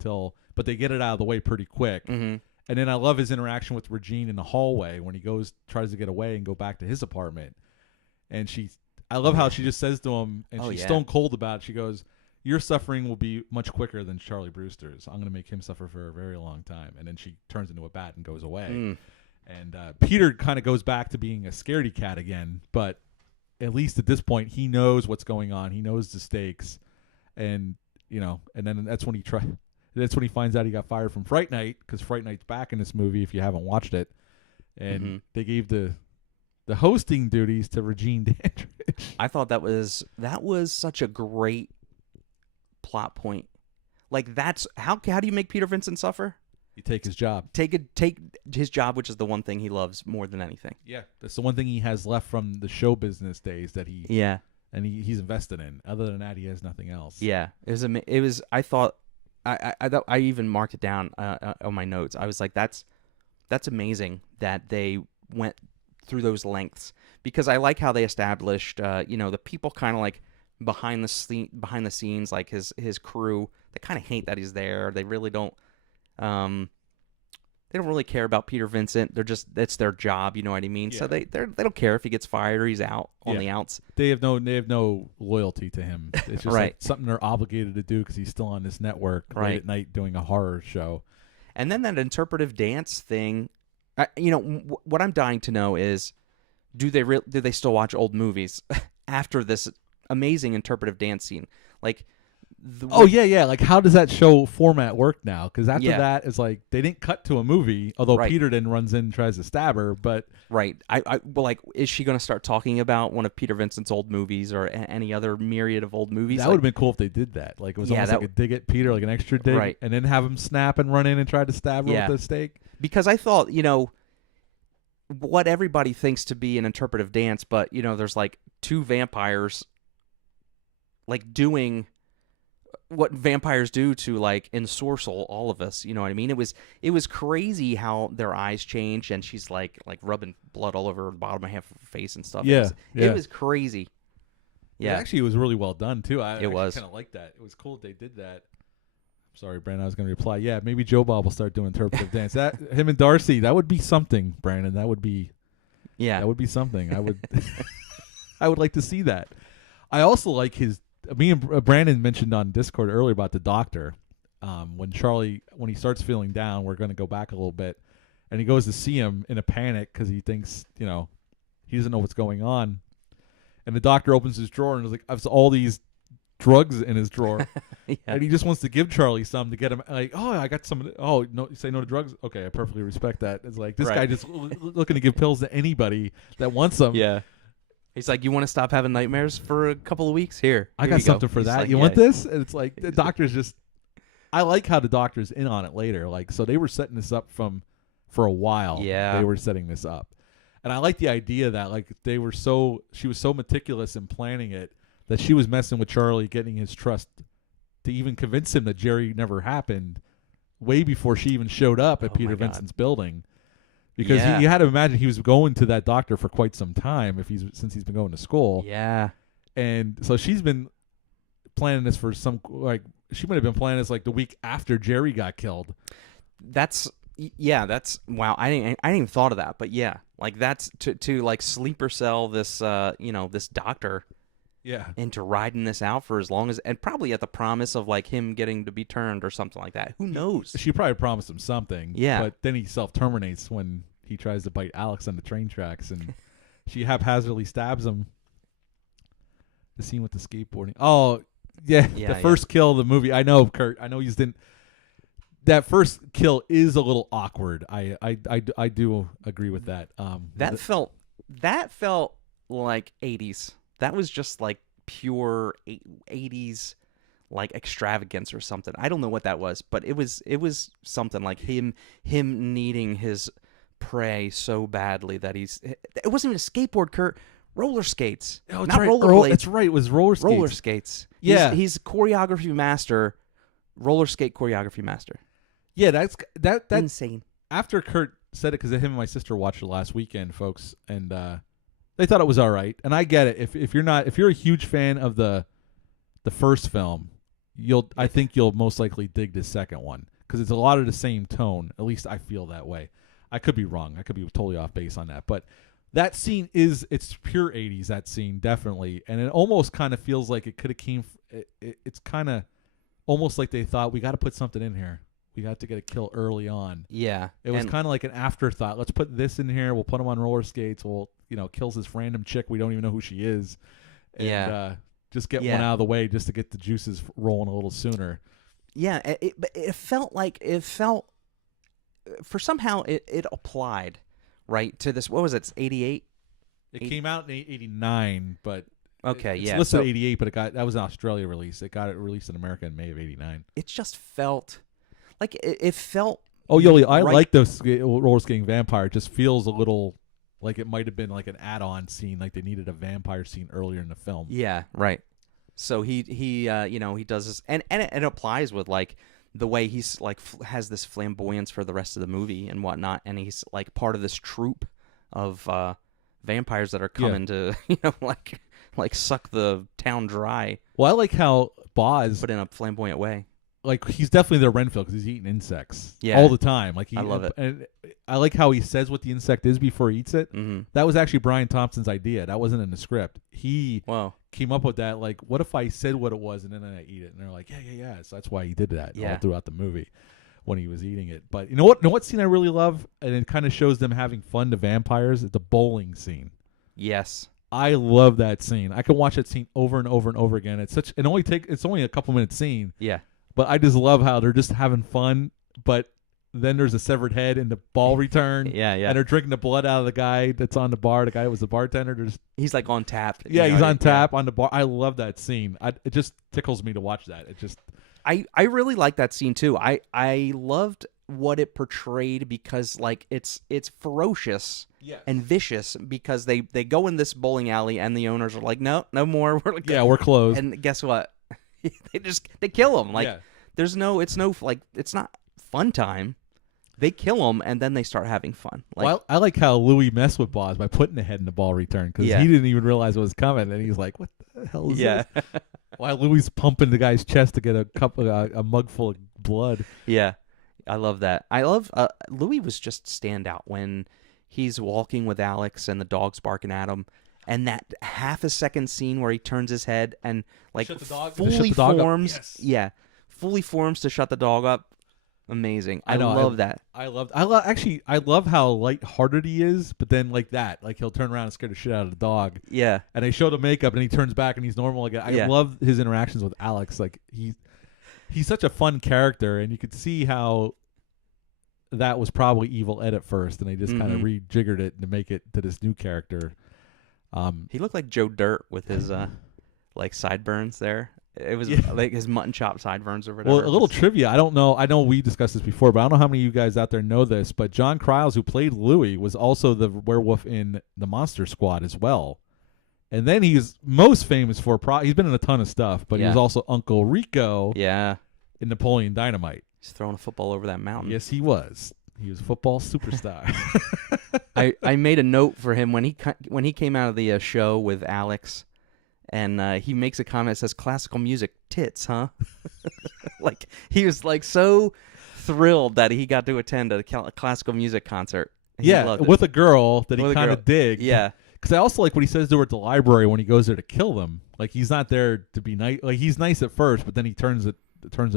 but they get it out of the way pretty quick. Mm-hmm. And then I love his interaction with Regine in the hallway when he tries to get away and go back to his apartment. And I love how she just says to him, and she's stone cold about it. She goes, "Your suffering will be much quicker than Charlie Brewster's. I'm going to make him suffer for a very long time." And then she turns into a bat and goes away. And Peter kind of goes back to being a scaredy cat again, but at least at this point, he knows what's going on. He knows the stakes, and and then that's when he finds out he got fired from Fright Night, because Fright Night's back in this movie if you haven't watched it, and they gave the hosting duties to Regine Dandridge. I thought that was such a great plot point. Like that's how do you make Peter Vincent suffer? You take his job. Take his job, which is the one thing he loves more than anything. Yeah, that's the one thing he has left from the show business days that he's invested in. Other than that, he has nothing else. Yeah, it was. I thought I even marked it down on my notes. I was like, that's amazing that they went through those lengths, because I like how they established the people kind of like behind the scenes, like his crew. They kind of hate that he's there. They really don't. They don't really care about Peter Vincent. It's their job, you know what I mean? Yeah. So they don't care if he gets fired or he's out on the outs. They have no loyalty to him. It's just like something they're obligated to do because he's still on this network late at night doing a horror show. And then that interpretive dance thing, what I'm dying to know is, do they still watch old movies after this amazing interpretive dance scene? Like, like how does that show format work now? Because after that, it's like they didn't cut to a movie, although Peter then runs in and tries to stab her. But is she going to start talking about one of Peter Vincent's old movies or any other myriad of old movies? That would have been cool if they did that. Like it was almost like a dig at Peter, like an extra dig, and then have him snap and run in and try to stab her with a stake. Because I thought, what everybody thinks to be an interpretive dance, but there's like two vampires like doing what vampires do to like ensorcel all of us, you know what I mean? It was crazy how their eyes change, and she's like rubbing blood all over the bottom half of her face and stuff. It was crazy. Yeah, actually, it was really well done too. I kind of like that. It was cool that they did that. Sorry, Brandon, I was going to reply. Yeah, maybe Joe Bob will start doing interpretive dance. That him and Darcy, that would be something, Brandon. That would be something. I would I would like to see that. I also like me and Brandon mentioned on Discord earlier about the doctor. When he starts feeling down, we're going to go back a little bit, and he goes to see him in a panic because he thinks, he doesn't know what's going on. And the doctor opens his drawer and is like, "I've all these drugs in his drawer," and he just wants to give Charlie some to get him like, "Oh, I got some. Oh, no, say no to drugs. Okay, I perfectly respect that." It's like this guy just looking to give pills to anybody that wants them. Yeah. He's like, "You want to stop having nightmares for a couple of weeks? Here I got something for that. Like, you want this?" And it's like the doctor's just. I like how the doctor's in on it later. Like, so they were setting this up for a while. Yeah, they were setting this up, and I like the idea that like she was so meticulous in planning it that she was messing with Charlie, getting his trust to even convince him that Jerry never happened, way before she even showed up at Peter Vincent's building. Because you had to imagine he was going to that doctor for quite some time since he's been going to school. Yeah. And so she's been planning this for she might have been planning this like the week after Jerry got killed. That's wow. I didn't even thought of that, but yeah, like that's to like sleeper cell this this doctor. Yeah. Into riding this out for as long as, and probably at the promise of like him getting to be turned or something like that. Who knows? She probably promised him something. Yeah. But then he self-terminates when he tries to bite Alex on the train tracks, and she haphazardly stabs him. The scene with the skateboarding. Oh, yeah. The first kill of the movie. I know, Kurt. I know you didn't. That first kill is a little awkward. I do agree with that. That felt like 80s. That was just like pure 80s like extravagance or something. I don't know what that was, but it was something like him needing his prey so badly that it wasn't even a skateboard, Kurt. roller skates. Oh, that's not right. rollerblades. That's right. It was roller skates. Roller skates. Yeah. He's choreography master, roller skate choreography master. Yeah, that's Insane. After Kurt said it, because him and my sister watched it last weekend, folks, and they thought it was all right. And I get it. If you're a huge fan of the first film, I think you'll most likely dig the second one because it's a lot of the same tone. At least I feel that way. I could be wrong. I could be totally off base on that, but that scene it's pure 80s. That scene definitely, and it almost kind of feels like it could have came. It's kind of almost like they thought we got to put something in here. We got to get a kill early on. Yeah, it was kind of like an afterthought. Let's put this in here. We'll put him on roller skates. We'll kills this random chick we don't even know who she is. And, just get one out of the way just to get the juices rolling a little sooner. Yeah, it felt for somehow it applied right to this. What was it? It's 88. It came out in 89, but okay, it's listed 88, but that was an Australia release. It got it released in America in May of 89. It just felt like it felt. Oh, Yoli, I like those roller skating vampire. It just feels a little like it might have been like an add-on scene, like they needed a vampire scene earlier in the film. Yeah, right. So he does this, and it applies with like the way he's like has this flamboyance for the rest of the movie and whatnot, and he's like part of this troupe of vampires that are coming to like suck the town dry. Well, I like how Boz, but in a flamboyant way. Like he's definitely their Renfield because he's eating insects all the time. Like I love it, and I like how he says what the insect is before he eats it. Mm-hmm. That was actually Brian Thompson's idea. That wasn't in the script. He came up with that. Like, what if I said what it was and then I eat it? And they're like, yeah. So that's why he did that all throughout the movie when he was eating it. But you know what scene I really love, and it kind of shows them having fun to vampires. The bowling scene. Yes. I love that scene. I can watch that scene over and over and over again. It's only a couple minute scene. Yeah. But I just love how they're just having fun, but then there's a severed head and the ball return. Yeah. And they're drinking the blood out of the guy that's on the bar. The guy that was the bartender. He's like on tap. Yeah, he's on tap on the bar. I love that scene. It just tickles me to watch that. I really like that scene too. I loved what it portrayed because like it's ferocious and vicious because they go in this bowling alley and the owners are like, no more. We're closed. And guess what? they kill him. Like it's not fun time. They kill him and then they start having fun. Like, well, I like how Louis messed with Boz by putting the head in the ball return because he didn't even realize it was coming, and he's like, "What the hell is this?" While Louis pumping the guy's chest to get a mug full of blood. Yeah, I love that. I love Louis was just standout when he's walking with Alex and the dog's barking at him. And that half a second scene where he turns his head and like fully forms, fully forms to shut the dog up. Amazing! I love that. I love how lighthearted he is. But then like he'll turn around and scare the shit out of the dog. Yeah. And they show the makeup and he turns back and he's normal again. I love his interactions with Alex. Like he's such a fun character, and you could see how that was probably Evil Ed at first, and they just kind of rejiggered it to make it to this new character. He looked like Joe Dirt with his like sideburns there. It was like his mutton chop sideburns or whatever. Well, a little trivia. I don't know. I know we discussed this before, but I don't know how many of you guys out there know this. But John Kryles, who played Louis, was also the werewolf in the Monster Squad as well. And then he's most famous for he's been in a ton of stuff, but he was also Uncle Rico. Yeah. In Napoleon Dynamite. He's throwing a football over that mountain. Yes, he was. He was a football superstar. I made a note for him when he came out of the show with Alex, and he makes a comment that says classical music tits, huh? Like he was like so thrilled that he got to attend a classical music concert. He with a girl that he kind of digged. Yeah. Because I also like what he says to her at the library when he goes there to kill them. Like he's not there to be nice. Like he's nice at first, but then he turns it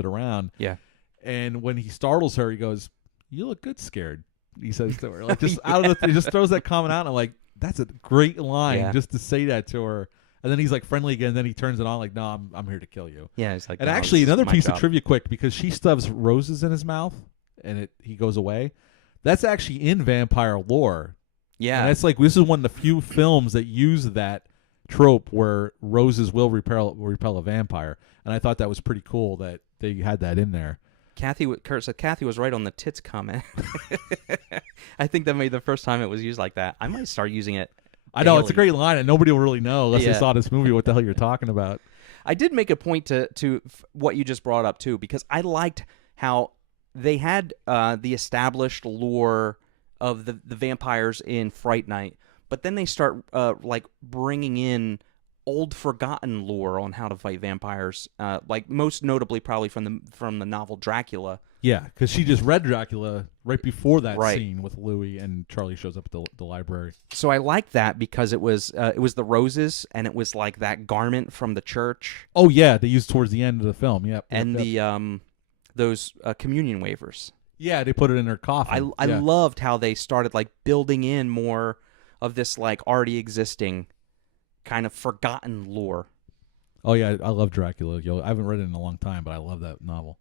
around. Yeah. And when he startles her, he goes, "You look good scared." He says to her, like just out of he just throws that comment out. And I'm like, that's a great line just to say that to her. And then he's like friendly again. And then he turns it on like, "No, I'm here to kill you." Yeah. He's like, and actually, another piece of trivia, quick, because she stuffs roses in his mouth, and he goes away. That's actually in vampire lore. Yeah. And that's like, this is one of the few films that use that trope where roses will repel a vampire. And I thought that was pretty cool that they had that in there. Kurt said Kathy was right on the tits comment. I think that made the first time it was used like that. I might start using it I know, it's a daily. great line, and nobody will really know unless they Yeah. saw this movie what the hell you're talking about. I did make a point to what you just brought up too, because I liked how they had the established lore of the vampires in Fright Night, but then they start like bringing in old forgotten lore on how to fight vampires, like most notably probably from the novel Dracula. Yeah, because she just read Dracula right before that Right. scene with Louis, and Charlie shows up at the library. So I liked that because it was the roses, and it was like that garment from the church, Oh yeah, they used towards the end of the film. Yep. and yep. the those communion wavers. Yeah, they put it in her coffin. I Yeah. loved how they started like building in more of this like already existing kind of forgotten lore. Oh yeah, I love Dracula. I haven't read it in a long time, but I love that novel.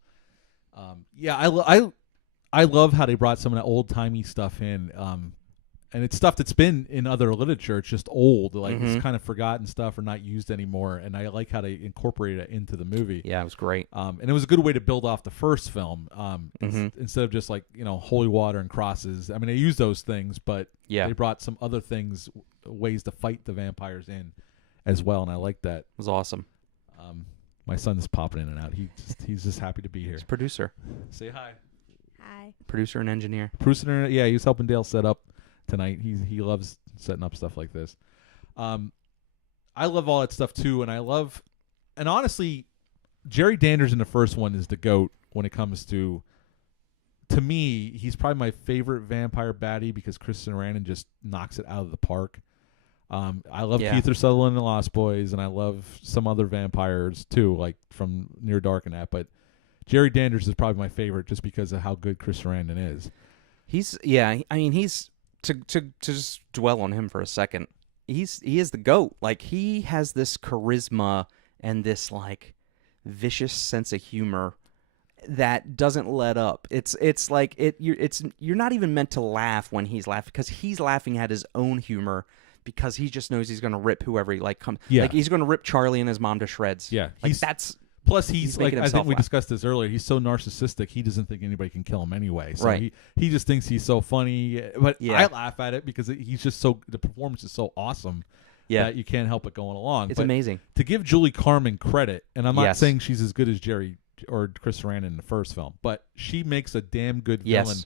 Yeah, I love how they brought some of that old timey stuff in, and it's stuff that's been in other literature. It's just old, like it's kind of forgotten stuff or not used anymore. And I like how they incorporated it into the movie. Yeah, it was great. And it was a good way to build off the first film, instead of just like holy water and crosses. I mean, they used those things, but Yeah. they brought some other things, ways to fight the vampires in, as well. And I like that. It was awesome. My son is popping in and out. He's just happy to be here. He's producer, Say hi. Hi. producer and engineer. Producer, yeah, he was helping Dale set up tonight. He loves setting up stuff like this. I love all that stuff too, and honestly, Jerry Danders in the first one is the GOAT when it comes to me, he's probably my favorite vampire baddie because Chris Sarandon just knocks it out of the park. I love Yeah. Kiefer Sutherland and Lost Boys, and I love some other vampires too, like from Near Dark and that. But Jerry Danders is probably my favorite just because of how good Chris Sarandon is. I mean, he's to just dwell on him for a second. He is the GOAT. Like, he has this charisma and this like vicious sense of humor that doesn't let up. It's like you're not even meant to laugh when he's laughing, because he's laughing at his own humor, because he just knows he's going to rip whoever he comes. Yeah. Like, he's going to rip Charlie and his mom to shreds. Yeah, Like, that's plus he's like making I think himself we laugh. discussed this earlier. He's so narcissistic. He doesn't think anybody can kill him anyway. So Right. he just thinks he's so funny. But Yeah. I laugh at it because he's just the performance is so awesome. Yeah. That you can't help it going along. It's But amazing. to give Julie Carmen credit, and I'm not Yes. saying she's as good as Jerry or Chris Sarandon in the first film, but she makes a damn good Yes. villain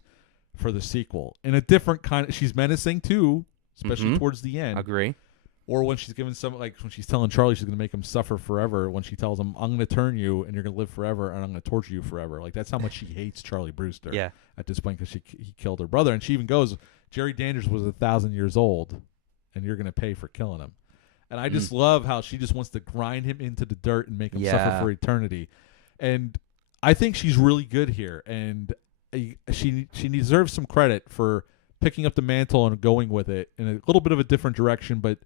for the sequel. In a different kind of, she's menacing too, especially towards the end. Agree. Or when she's giving like when she's telling Charlie she's going to make him suffer forever. When she tells him, "I'm going to turn you, and you're going to live forever, and I'm going to torture you forever." Like, that's how much she hates Charlie Brewster. Yeah. At this point, because he killed her brother, and she even goes, "Jerry Danders was 1,000 years old, and you're going to pay for killing him." And I just love how she just wants to grind him into the dirt and make him suffer Yeah. for eternity. And I think she's really good here, and she deserves some credit for picking up the mantle and going with it in a little bit of a different direction, but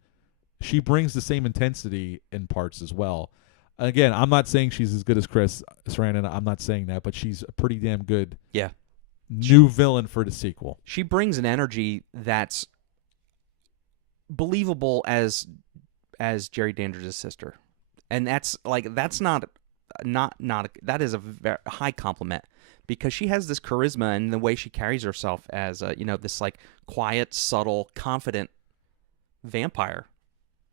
she brings the same intensity in parts as well. Again, I'm not saying she's as good as Chris Sarandon. I'm not saying that, but she's a pretty damn good Yeah. new villain for the sequel. She brings an energy that's believable as Jerry Danders' sister, and that's not that is a very high compliment, because she has this charisma and the way she carries herself as this like quiet, subtle, confident vampire,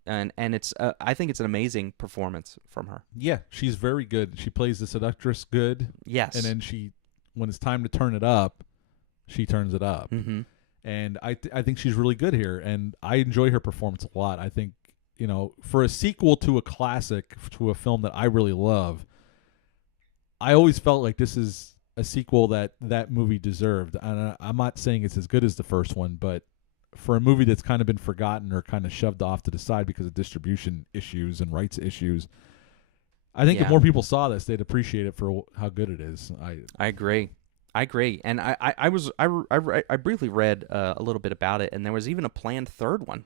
and it's I think it's an amazing performance from her. Yeah, she's very good. She plays the seductress good, Yes, and then when it's time to turn it up, she turns it up. mm-hmm. And I think she's really good here, and I enjoy her performance a lot. I think, for a sequel to a classic, to a film that I really love, I always felt like this is a sequel that movie deserved. And I'm not saying it's as good as the first one, but for a movie that's kind of been forgotten or kind of shoved off to the side because of distribution issues and rights issues, I think if Yeah. more people saw this, they'd appreciate it for how good it is. I agree. And I briefly read a little bit about it, and there was even a planned third one.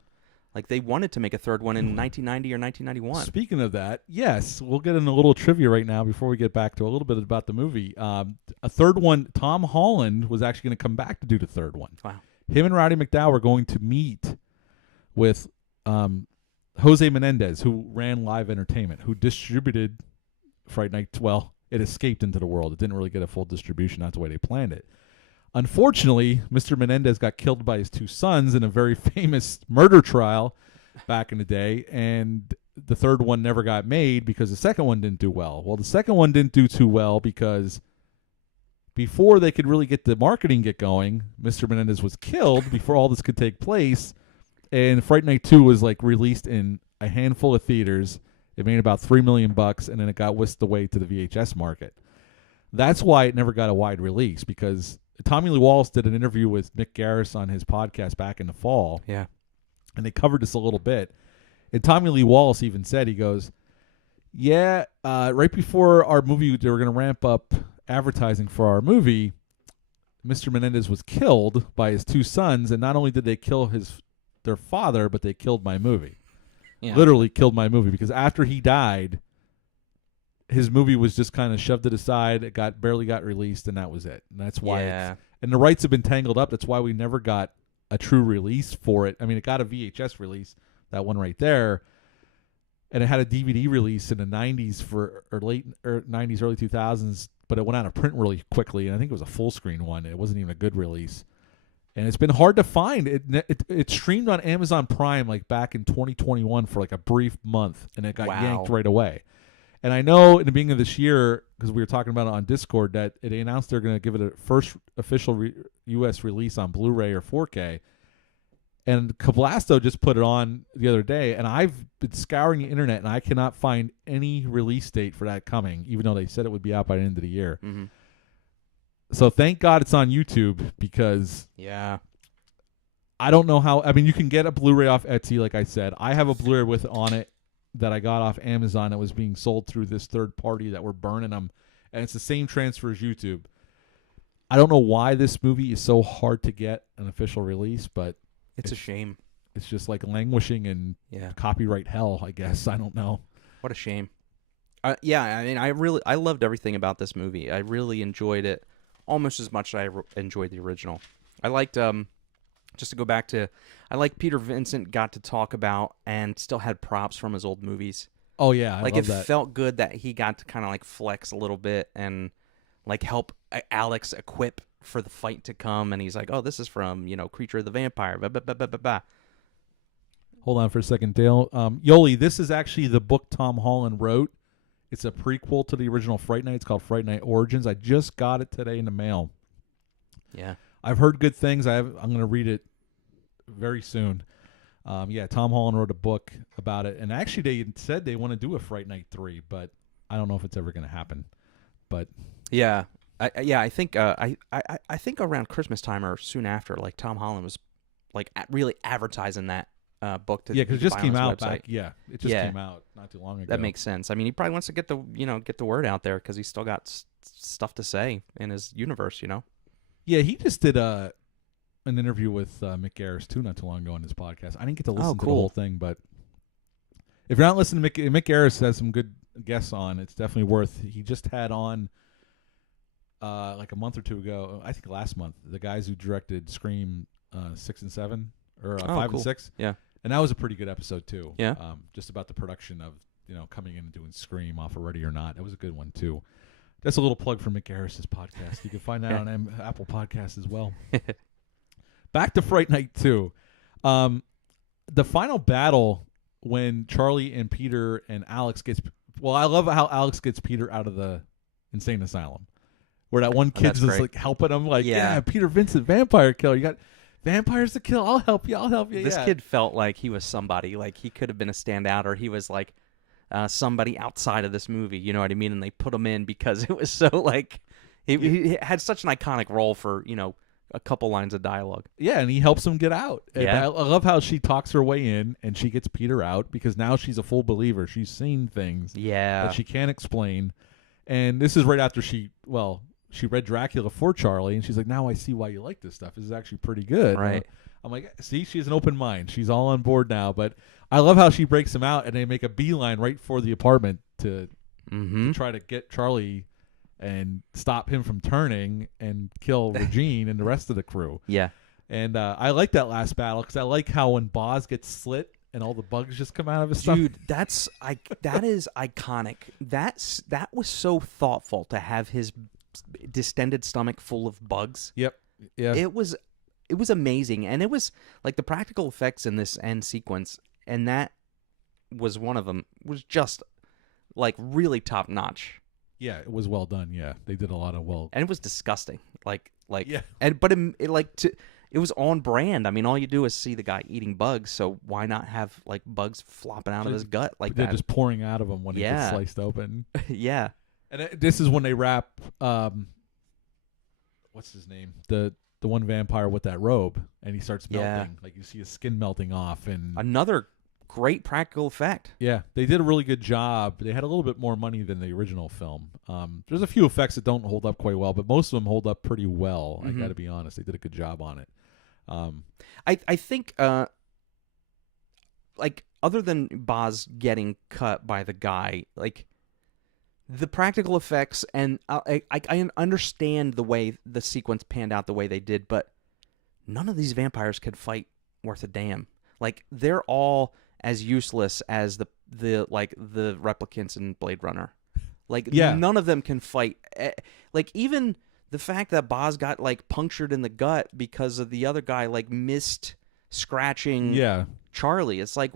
Like, they wanted to make a third one in 1990 or 1991. Speaking of that, yes, we'll get into a little trivia right now before we get back to a little bit about the movie. A third one, Tom Holland was actually going to come back to do the third one. Wow. Him and Roddy McDowell were going to meet with Jose Menendez, who ran Live Entertainment, who distributed Fright Night. Well, it escaped into the world. It didn't really get a full distribution. That's the way they planned it. Unfortunately, Mr. Menendez got killed by his two sons in a very famous murder trial back in the day, and the third one never got made because the second one didn't do well. Well, the second one didn't do too well because before they could really get the marketing get going, Mr. Menendez was killed before all this could take place, and Fright Night 2 was like released in a handful of theaters. It made about $3 million, and then it got whisked away to the VHS market. That's why it never got a wide release, because Tommy Lee Wallace did an interview with Mick Garris on his podcast back in the fall. Yeah. And they covered this a little bit. And Tommy Lee Wallace even said, he goes, yeah, right before our movie, they were going to ramp up advertising for our movie. Mr. Menendez was killed by his two sons, and not only did they kill their father, but they killed my movie. Yeah. Literally killed my movie, because after he died, his movie was just kind of shoved to the side. It barely got released, and that was it. And that's why. Yeah. And the rights have been tangled up. That's why we never got a true release for it. I mean, it got a VHS release, that one right there, and it had a DVD release in the 90s or late 90s, early 2000s, but it went out of print really quickly, and I think it was a full screen one. It wasn't even a good release. And it's been hard to find. It streamed on Amazon Prime like back in 2021 for like a brief month, and it got yanked right away. And I know in the beginning of this year, because we were talking about it on Discord, that they announced they're going to give it a first official U.S. release on Blu-ray or 4K. And Cablasto just put it on the other day, and I've been scouring the internet, and I cannot find any release date for that coming, even though they said it would be out by the end of the year. Mm-hmm. So thank God it's on YouTube, because I don't know how. I mean, you can get a Blu-ray off Etsy, like I said. I have a Blu-ray with on it that I got off Amazon that was being sold through this third party that were burning them, and it's the same transfer as YouTube. I don't know why this movie is so hard to get an official release, but it's a shame. It's just like languishing in copyright hell, I guess. I don't know. What a shame. I mean, I loved everything about this movie. I really enjoyed it almost as much as I enjoyed the original. I liked, just to go back to, I like Peter Vincent got to talk about and still had props from his old movies. Oh, yeah, I love that. It felt good that he got to kind of like flex a little bit and like help Alex equip for the fight to come. And he's like, oh, this is from, Creature of the Vampire. Bah, bah, bah, bah, bah, bah. Hold on for a second, Dale. Yoli, this is actually the book Tom Holland wrote. It's a prequel to the original Fright Night. It's called Fright Night Origins. I just got it today in the mail. Yeah. I've heard good things. I'm going to read it very soon. Tom Holland wrote a book about it. And actually, they said they want to do a Fright Night 3, but I don't know if it's ever going to happen. But yeah. I think I think around Christmas time or soon after, like Tom Holland was like really advertising that book. Because it just came out back. Yeah, it just came out not too long ago. That makes sense. I mean, he probably wants to get the word out there because he's still got stuff to say in his universe. Yeah, he just did an interview with Mick Garris too not too long ago on his podcast. I didn't get to listen to the whole thing, but if you're not listening to Mick Garris has some good guests on. It's definitely worth. He just had on. Like a month or two ago, I think last month, the guys who directed Scream 6 and 7 or 5 and 6. Yeah. And that was a pretty good episode too. Yeah. Just about the production of, coming in and doing Scream off of Ready or Not. That was a good one too. That's a little plug for Mick Harris's podcast. You can find that on Apple Podcasts as well. Back to Fright Night 2. The final battle when Charlie and Peter and Alex I love how Alex gets Peter out of the insane asylum. Where that one kid's just like helping him, like, yeah, Peter Vincent, vampire killer. You got vampires to kill. I'll help you. This kid felt like he was somebody. Like he could have been a standout, or he was like somebody outside of this movie. You know what I mean? And they put him in because it was so like he had such an iconic role for a couple lines of dialogue. Yeah, and he helps him get out. And I love how she talks her way in and she gets Peter out because now she's a full believer. She's seen things that she can't explain. And this is right after she read Dracula for Charlie, and she's like, now I see why you like this stuff. This is actually pretty good. Right. I'm like, see, she has an open mind. She's all on board now. But I love how she breaks him out, and they make a beeline right for the apartment to try to get Charlie and stop him from turning and kill Regine and the rest of the crew. Yeah. And I like that last battle because I like how when Boz gets slit and all the bugs just come out of his Dude, that is iconic. That was so thoughtful to have his distended stomach full of bugs. Yep. Yeah. It was amazing, and it was like the practical effects in this end sequence, and that was one of them. Was just like really top notch. Yeah, it was well done. Yeah, they did a lot of well. And it was disgusting. Yeah. But it was on brand. I mean, all you do is see the guy eating bugs, so why not have like bugs flopping out of his gut like They're that? just pouring out of him when he gets sliced open. Yeah. And this is when they wrap. What's his name? The one vampire with that robe, and he starts melting. Yeah. Like you see his skin melting off, and Another great practical effect. yeah, they did a really good job. They had a little bit more money than the original film. There's a few effects that don't hold up quite well, but most of them hold up pretty well. I got to be honest. They did a good job on it. I think like other than Boz getting cut by the guy, like the practical effects, and I understand the way the sequence panned out the way they did, but none of these vampires could fight worth a damn. Like they're all as useless as the replicants in Blade Runner. Like none of them can fight. Like even the fact that Boz got like punctured in the gut because of the other guy like missed scratching Charlie. It's like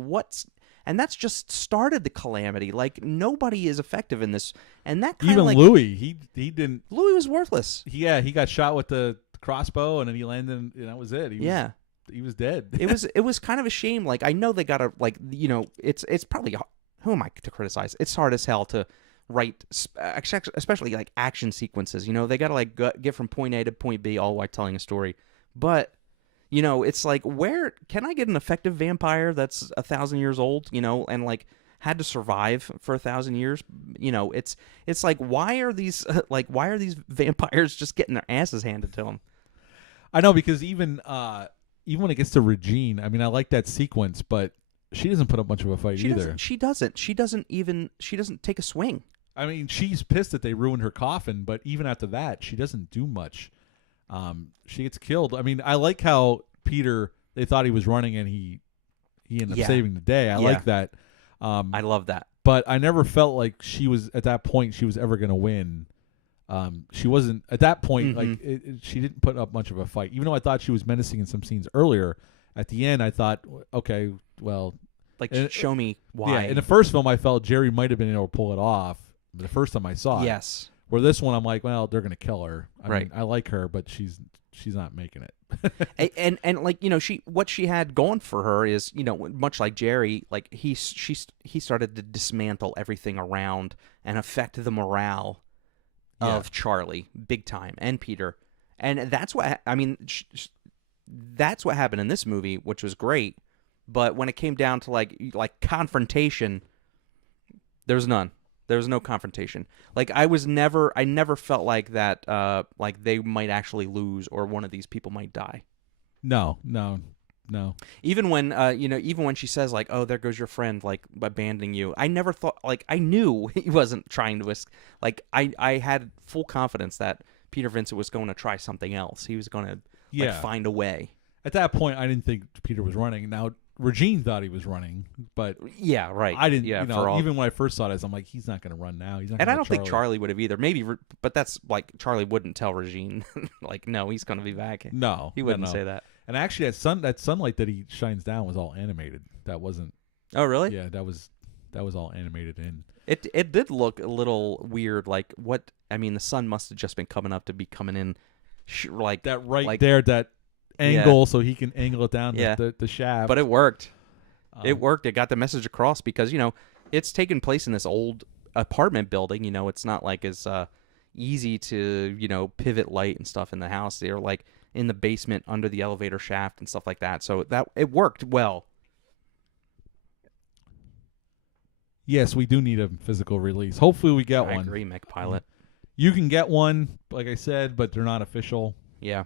and that's just started the calamity. Like nobody is effective in this, and that kind of like Louis, he didn't. Louis was worthless. Yeah, he got shot with the crossbow, and then he landed, and that was it. He was dead. It was kind of a shame. Like I know they gotta it's probably, who am I to criticize? It's hard as hell to write, especially like action sequences. They gotta like get from point A to point B all while telling a story. But it's like, where can I get an effective vampire that's 1,000 years old? And like had to survive for 1,000 years. It's like why are these vampires just getting their asses handed to them? I know, because even when it gets to Regine, I mean, I like that sequence, but she doesn't put up much of a fight either. She doesn't take a swing. I mean, she's pissed that they ruined her coffin, but even after that, she doesn't do much. She gets killed. I mean, I like how Peter, they thought he was running, and he ended up saving the day. I like that. I love that. But I never felt like she was, at that point, she was ever going to win. She wasn't at that point. Like she didn't put up much of a fight, even though I thought she was menacing in some scenes earlier. At the end, I thought, okay, well, like show me why. Yeah, in the first film, I felt Jerry might have been able to pull it off. The first time I saw it, yes. Where this one, I'm like, well, they're gonna kill her. I right. mean, I like her, but she's not making it. and like what she had going for her is much like Jerry, like he started to dismantle everything around and affect the morale of Charlie big time, and Peter, and that's what that's what happened in this movie, which was great. But when it came down to like confrontation, there was none. There was no confrontation. Like I never felt like that. Like they might actually lose, or one of these people might die. No. Even when she says like, "Oh, there goes your friend," like abandoning you. I never thought, like, I knew he wasn't trying to. Like I had full confidence that Peter Vincent was going to try something else. He was going to find a way. At that point, I didn't think Peter was running. Now Regine thought he was running, but yeah, right. I didn't. Even when I first saw this, I'm like, he's not going to run now. He's not. And I don't think Charlie would have either. Maybe, but that's like Charlie wouldn't tell Regine, like, no, he's going to be back. No, he wouldn't say that. And actually, that sunlight that he shines down was all animated. That wasn't. Oh, really? Yeah, that was all animated in. It did look a little weird. Like what? I mean, the sun must have just been coming up to be coming in, like that there. That angle, so he can angle it down the shaft. But it worked. It worked. It got the message across because it's taking place in this old apartment building. It's not like as easy to pivot light and stuff in the house. They're like in the basement under the elevator shaft and stuff like that. So that it worked well. Yes, we do need a physical release. Hopefully, we get one. I agree, McPilot. You can get one, like I said, but they're not official. Yeah.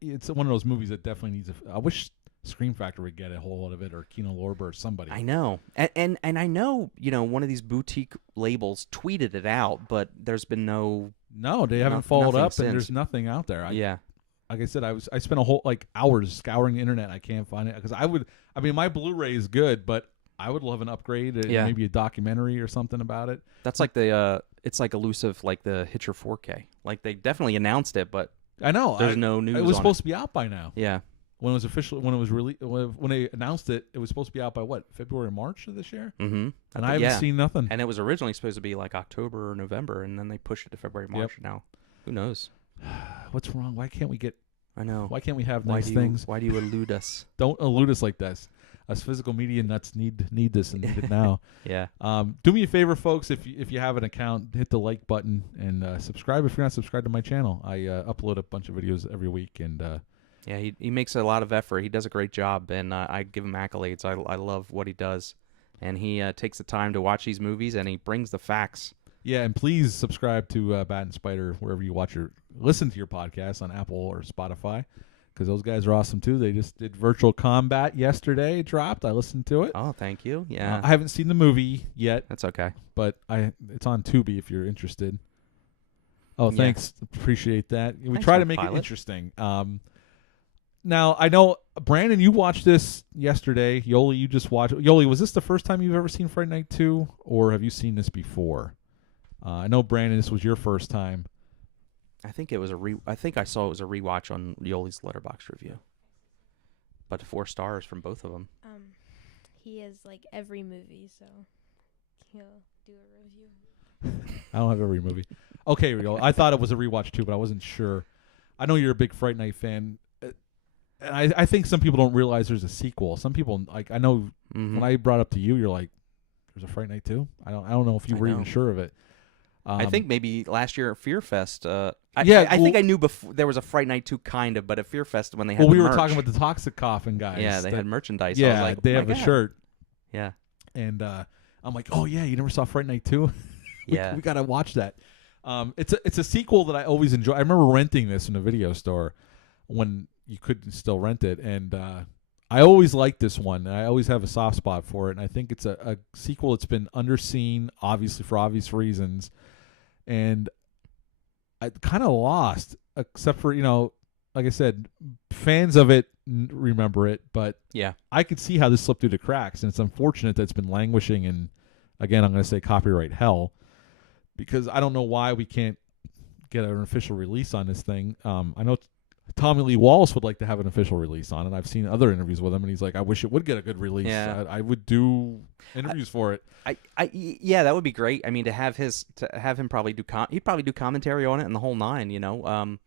It's one of those movies that definitely needs I wish Scream Factory would get a whole lot of it, or Kino Lorber, or somebody. I know, and I know one of these boutique labels tweeted it out, but there's been no, they haven't followed up, since. And there's nothing out there. Yeah, like I said, I spent a whole hours scouring the internet. I can't find it because my Blu-ray is good, but I would love an upgrade, maybe a documentary or something about it. That's like it's like elusive, like the Hitcher 4K. Like they definitely announced it, but I know. There's no news. It was on supposed to be out by now. Yeah. When it was official, when they announced it, it was supposed to be out by what, February or March of this year? Mm-hmm. And I haven't seen nothing. And it was originally supposed to be like October or November, and then they pushed it to February, March. Now, who knows? What's wrong? Why can't we get? I know. Why can't we have nice things? Why do you elude us? Don't elude us like this. Us physical media nuts need this and need it now. Yeah. Do me a favor, folks. If you have an account, hit the like button and subscribe if you're not subscribed to my channel. I upload a bunch of videos every week, and yeah, he makes a lot of effort. He does a great job, and I give him accolades. I love what he does, and he takes the time to watch these movies, and he brings the facts. Yeah, and please subscribe to Bat and Spider wherever you listen to your podcast on Apple or Spotify, because those guys are awesome too. They just did Virtual Combat yesterday. It dropped. I listened to it. Oh, thank you. Yeah, I haven't seen the movie yet. That's okay. But it's on Tubi if you're interested. Oh, thanks. Appreciate that. We try to make it interesting. Now, I know, Brandon, you watched this yesterday. Yoli, you just watched. Yoli, was this the first time you've ever seen Fright Night 2, or have you seen this before? I know, Brandon, this was your first time. I think it was I think I saw it was a rewatch on Yoli's Letterboxd review. But 4 stars from both of them. He has like every movie, so he'll do a review. I don't have every movie. Okay, here we go. I thought it was a rewatch too, but I wasn't sure. I know you're a big Fright Night fan. And I think some people don't realize there's a sequel. Some people, like, I know when I brought up to you, you're like, "There's a Fright Night 2?" I don't know if you were even sure of it. I think maybe last year at Fear Fest. I think I knew before there was a Fright Night 2 kind of, but at Fear Fest when they had we were merch, talking about the Toxic Coffin guys. Yeah, they had merchandise. Yeah, I was like, they have a shirt. Yeah, and I'm like, "Oh yeah, you never saw Fright Night 2?" we gotta watch that. It's a sequel that I always enjoy. I remember renting this in a video store when you could still rent it, and I always liked this one. I always have a soft spot for it, and I think it's a sequel that's been underseen, obviously for obvious reasons, and I kind of lost, except for, like I said, fans of it remember it, but yeah, I could see how this slipped through the cracks, and it's unfortunate that it's been languishing in, again, I'm going to say copyright hell, because I don't know why we can't get an official release on this thing. I know Tommy Lee Wallace would like to have an official release on it. I've seen other interviews with him, and he's like, "I wish it would get a good release. Yeah. I would do interviews for it." Yeah, that would be great. I mean, to have him probably he'd probably do commentary on it and the whole nine,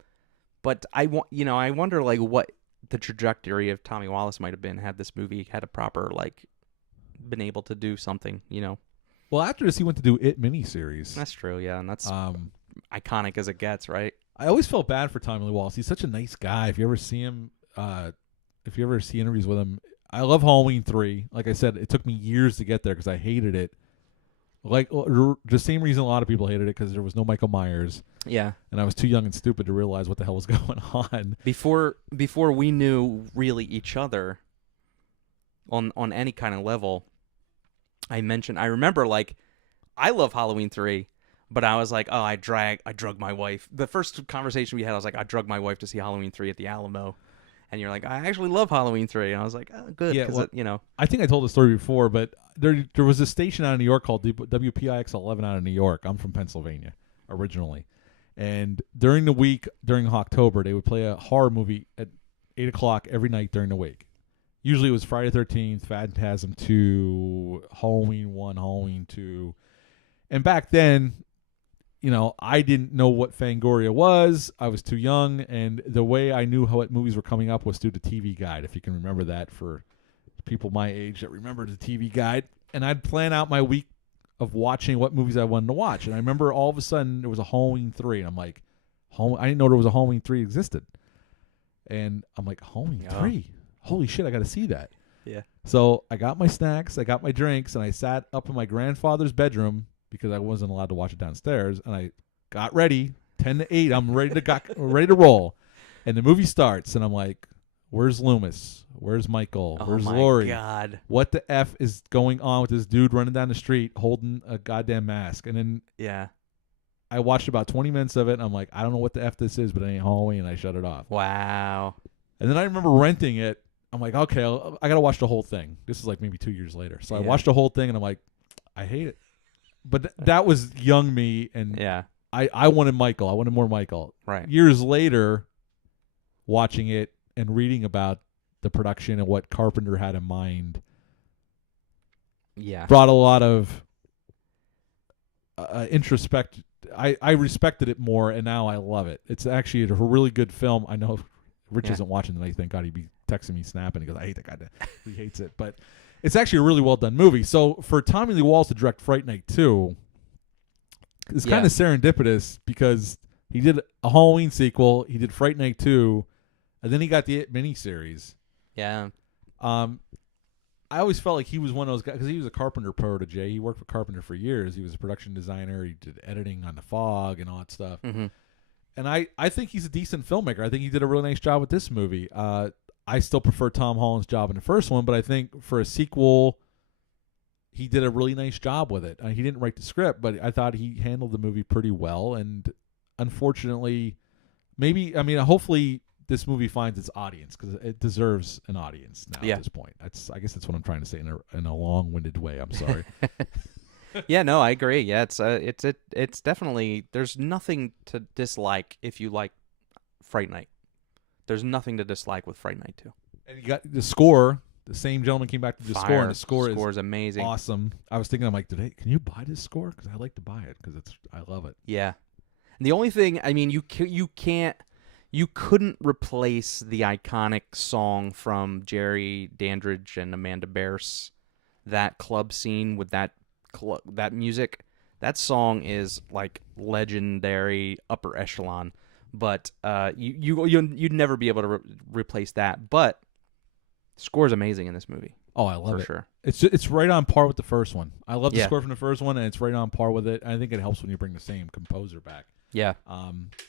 But I wonder like what the trajectory of Tommy Wallace might have been had this movie had a proper been able to do something, Well, after this, he went to do It miniseries. That's true, yeah, and that's iconic as it gets, right? I always felt bad for Tommy Lee Wallace. He's such a nice guy. If you ever see him, if you ever see interviews with him, I love Halloween 3. Like I said, it took me years to get there because I hated it. Like the same reason a lot of people hated it, because there was no Michael Myers. Yeah, and I was too young and stupid to realize what the hell was going on. Before we knew really each other on any kind of level, I remember I love Halloween 3. But I was like, oh, I drug my wife. The first conversation we had, I was like, I drug my wife to see Halloween 3 at the Alamo. And you're like, I actually love Halloween 3. And I was like, oh, good. Yeah, well, I think I told the story before, but there was a station out of New York called WPIX 11 out of New York. I'm from Pennsylvania originally. And during the week, during October, they would play a horror movie at 8 o'clock every night during the week. Usually it was Friday the 13th, Phantasm 2, Halloween 1, Halloween 2. And back then, I didn't know what Fangoria was. I was too young, and the way I knew what movies were coming up was through the TV Guide, if you can remember that, for people my age that remember the TV Guide. And I'd plan out my week of watching what movies I wanted to watch. And I remember all of a sudden there was a Halloween 3, and I'm like, I didn't know there was a Halloween 3 existed. And I'm like, Halloween 3? Holy shit, I got to see that. Yeah. So I got my snacks, I got my drinks, and I sat up in my grandfather's bedroom, because I wasn't allowed to watch it downstairs, and I got ready, 10 to 8, I'm ready to roll. And the movie starts, and I'm like, where's Loomis? Where's Michael? Where's Laurie? Oh, my God. What the F is going on with this dude running down the street holding a goddamn mask? And then I watched about 20 minutes of it, and I'm like, I don't know what the F this is, but it ain't Halloween, and I shut it off. Wow. And then I remember renting it. I'm like, okay, I got to watch the whole thing. This is like maybe 2 years later. So I watched the whole thing, and I'm like, I hate it. But that was young me, and I wanted Michael. I wanted more Michael. Right. Years later, watching it and reading about the production and what Carpenter had in mind Yeah. brought a lot of introspect. I respected it more, and now I love it. It's actually a really good film. I know Rich isn't watching tonight. Thank God, he'd be texting me, snapping. He goes, "I hate that guy." He hates it, but it's actually a really well done movie. So for Tommy Lee Wallace to direct Fright Night 2, it's kind of serendipitous because he did a Halloween sequel, he did Fright Night 2, and then he got the It miniseries. Yeah. I always felt like he was one of those guys because he was a Carpenter protege. He worked for Carpenter for years. He was a production designer. He did editing on The Fog and all that stuff. Mm-hmm. And I think he's a decent filmmaker. I think he did a really nice job with this movie. I still prefer Tom Holland's job in the first one, but I think for a sequel, he did a really nice job with it. He didn't write the script, but I thought he handled the movie pretty well. And unfortunately, hopefully this movie finds its audience because it deserves an audience now at this point. I guess that's what I'm trying to say in a long-winded way. I'm sorry. Yeah, no, I agree. Yeah, it's definitely, there's nothing to dislike if you like Fright Night. There's nothing to dislike with Fright Night 2. And you got the score. The same gentleman came back to do the score, and the score is amazing. Awesome. I was thinking, I'm like, can you buy this score? Because I like to buy it because I love it. Yeah. And the only thing, I mean, you couldn't replace the iconic song from Jerry Dandridge and Amanda Bearse, that club scene with that music. That song is like legendary, upper echelon. But you'd never be able to replace that. But the score is amazing in this movie. Oh, I love it. For sure. It's right on par with the first one. I love the score from the first one, and it's right on par with it. I think it helps when you bring the same composer back. Yeah.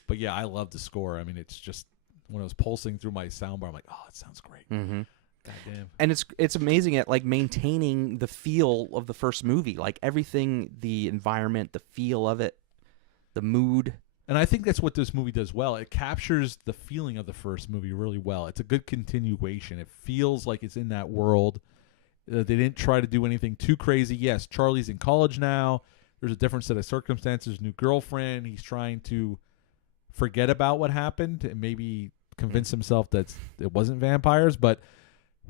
But yeah, I love the score. I mean, it's just when it was pulsing through my soundbar, I'm like, oh, it sounds great. Mm-hmm. Goddamn. And it's amazing at like maintaining the feel of the first movie, like everything, the environment, the feel of it, the mood. And I think that's what this movie does well. It captures the feeling of the first movie really well. It's a good continuation. It feels like it's in that world. They didn't try to do anything too crazy. Yes, Charlie's in college now. There's a different set of circumstances. New girlfriend. He's trying to forget about what happened and maybe convince himself that it wasn't vampires. But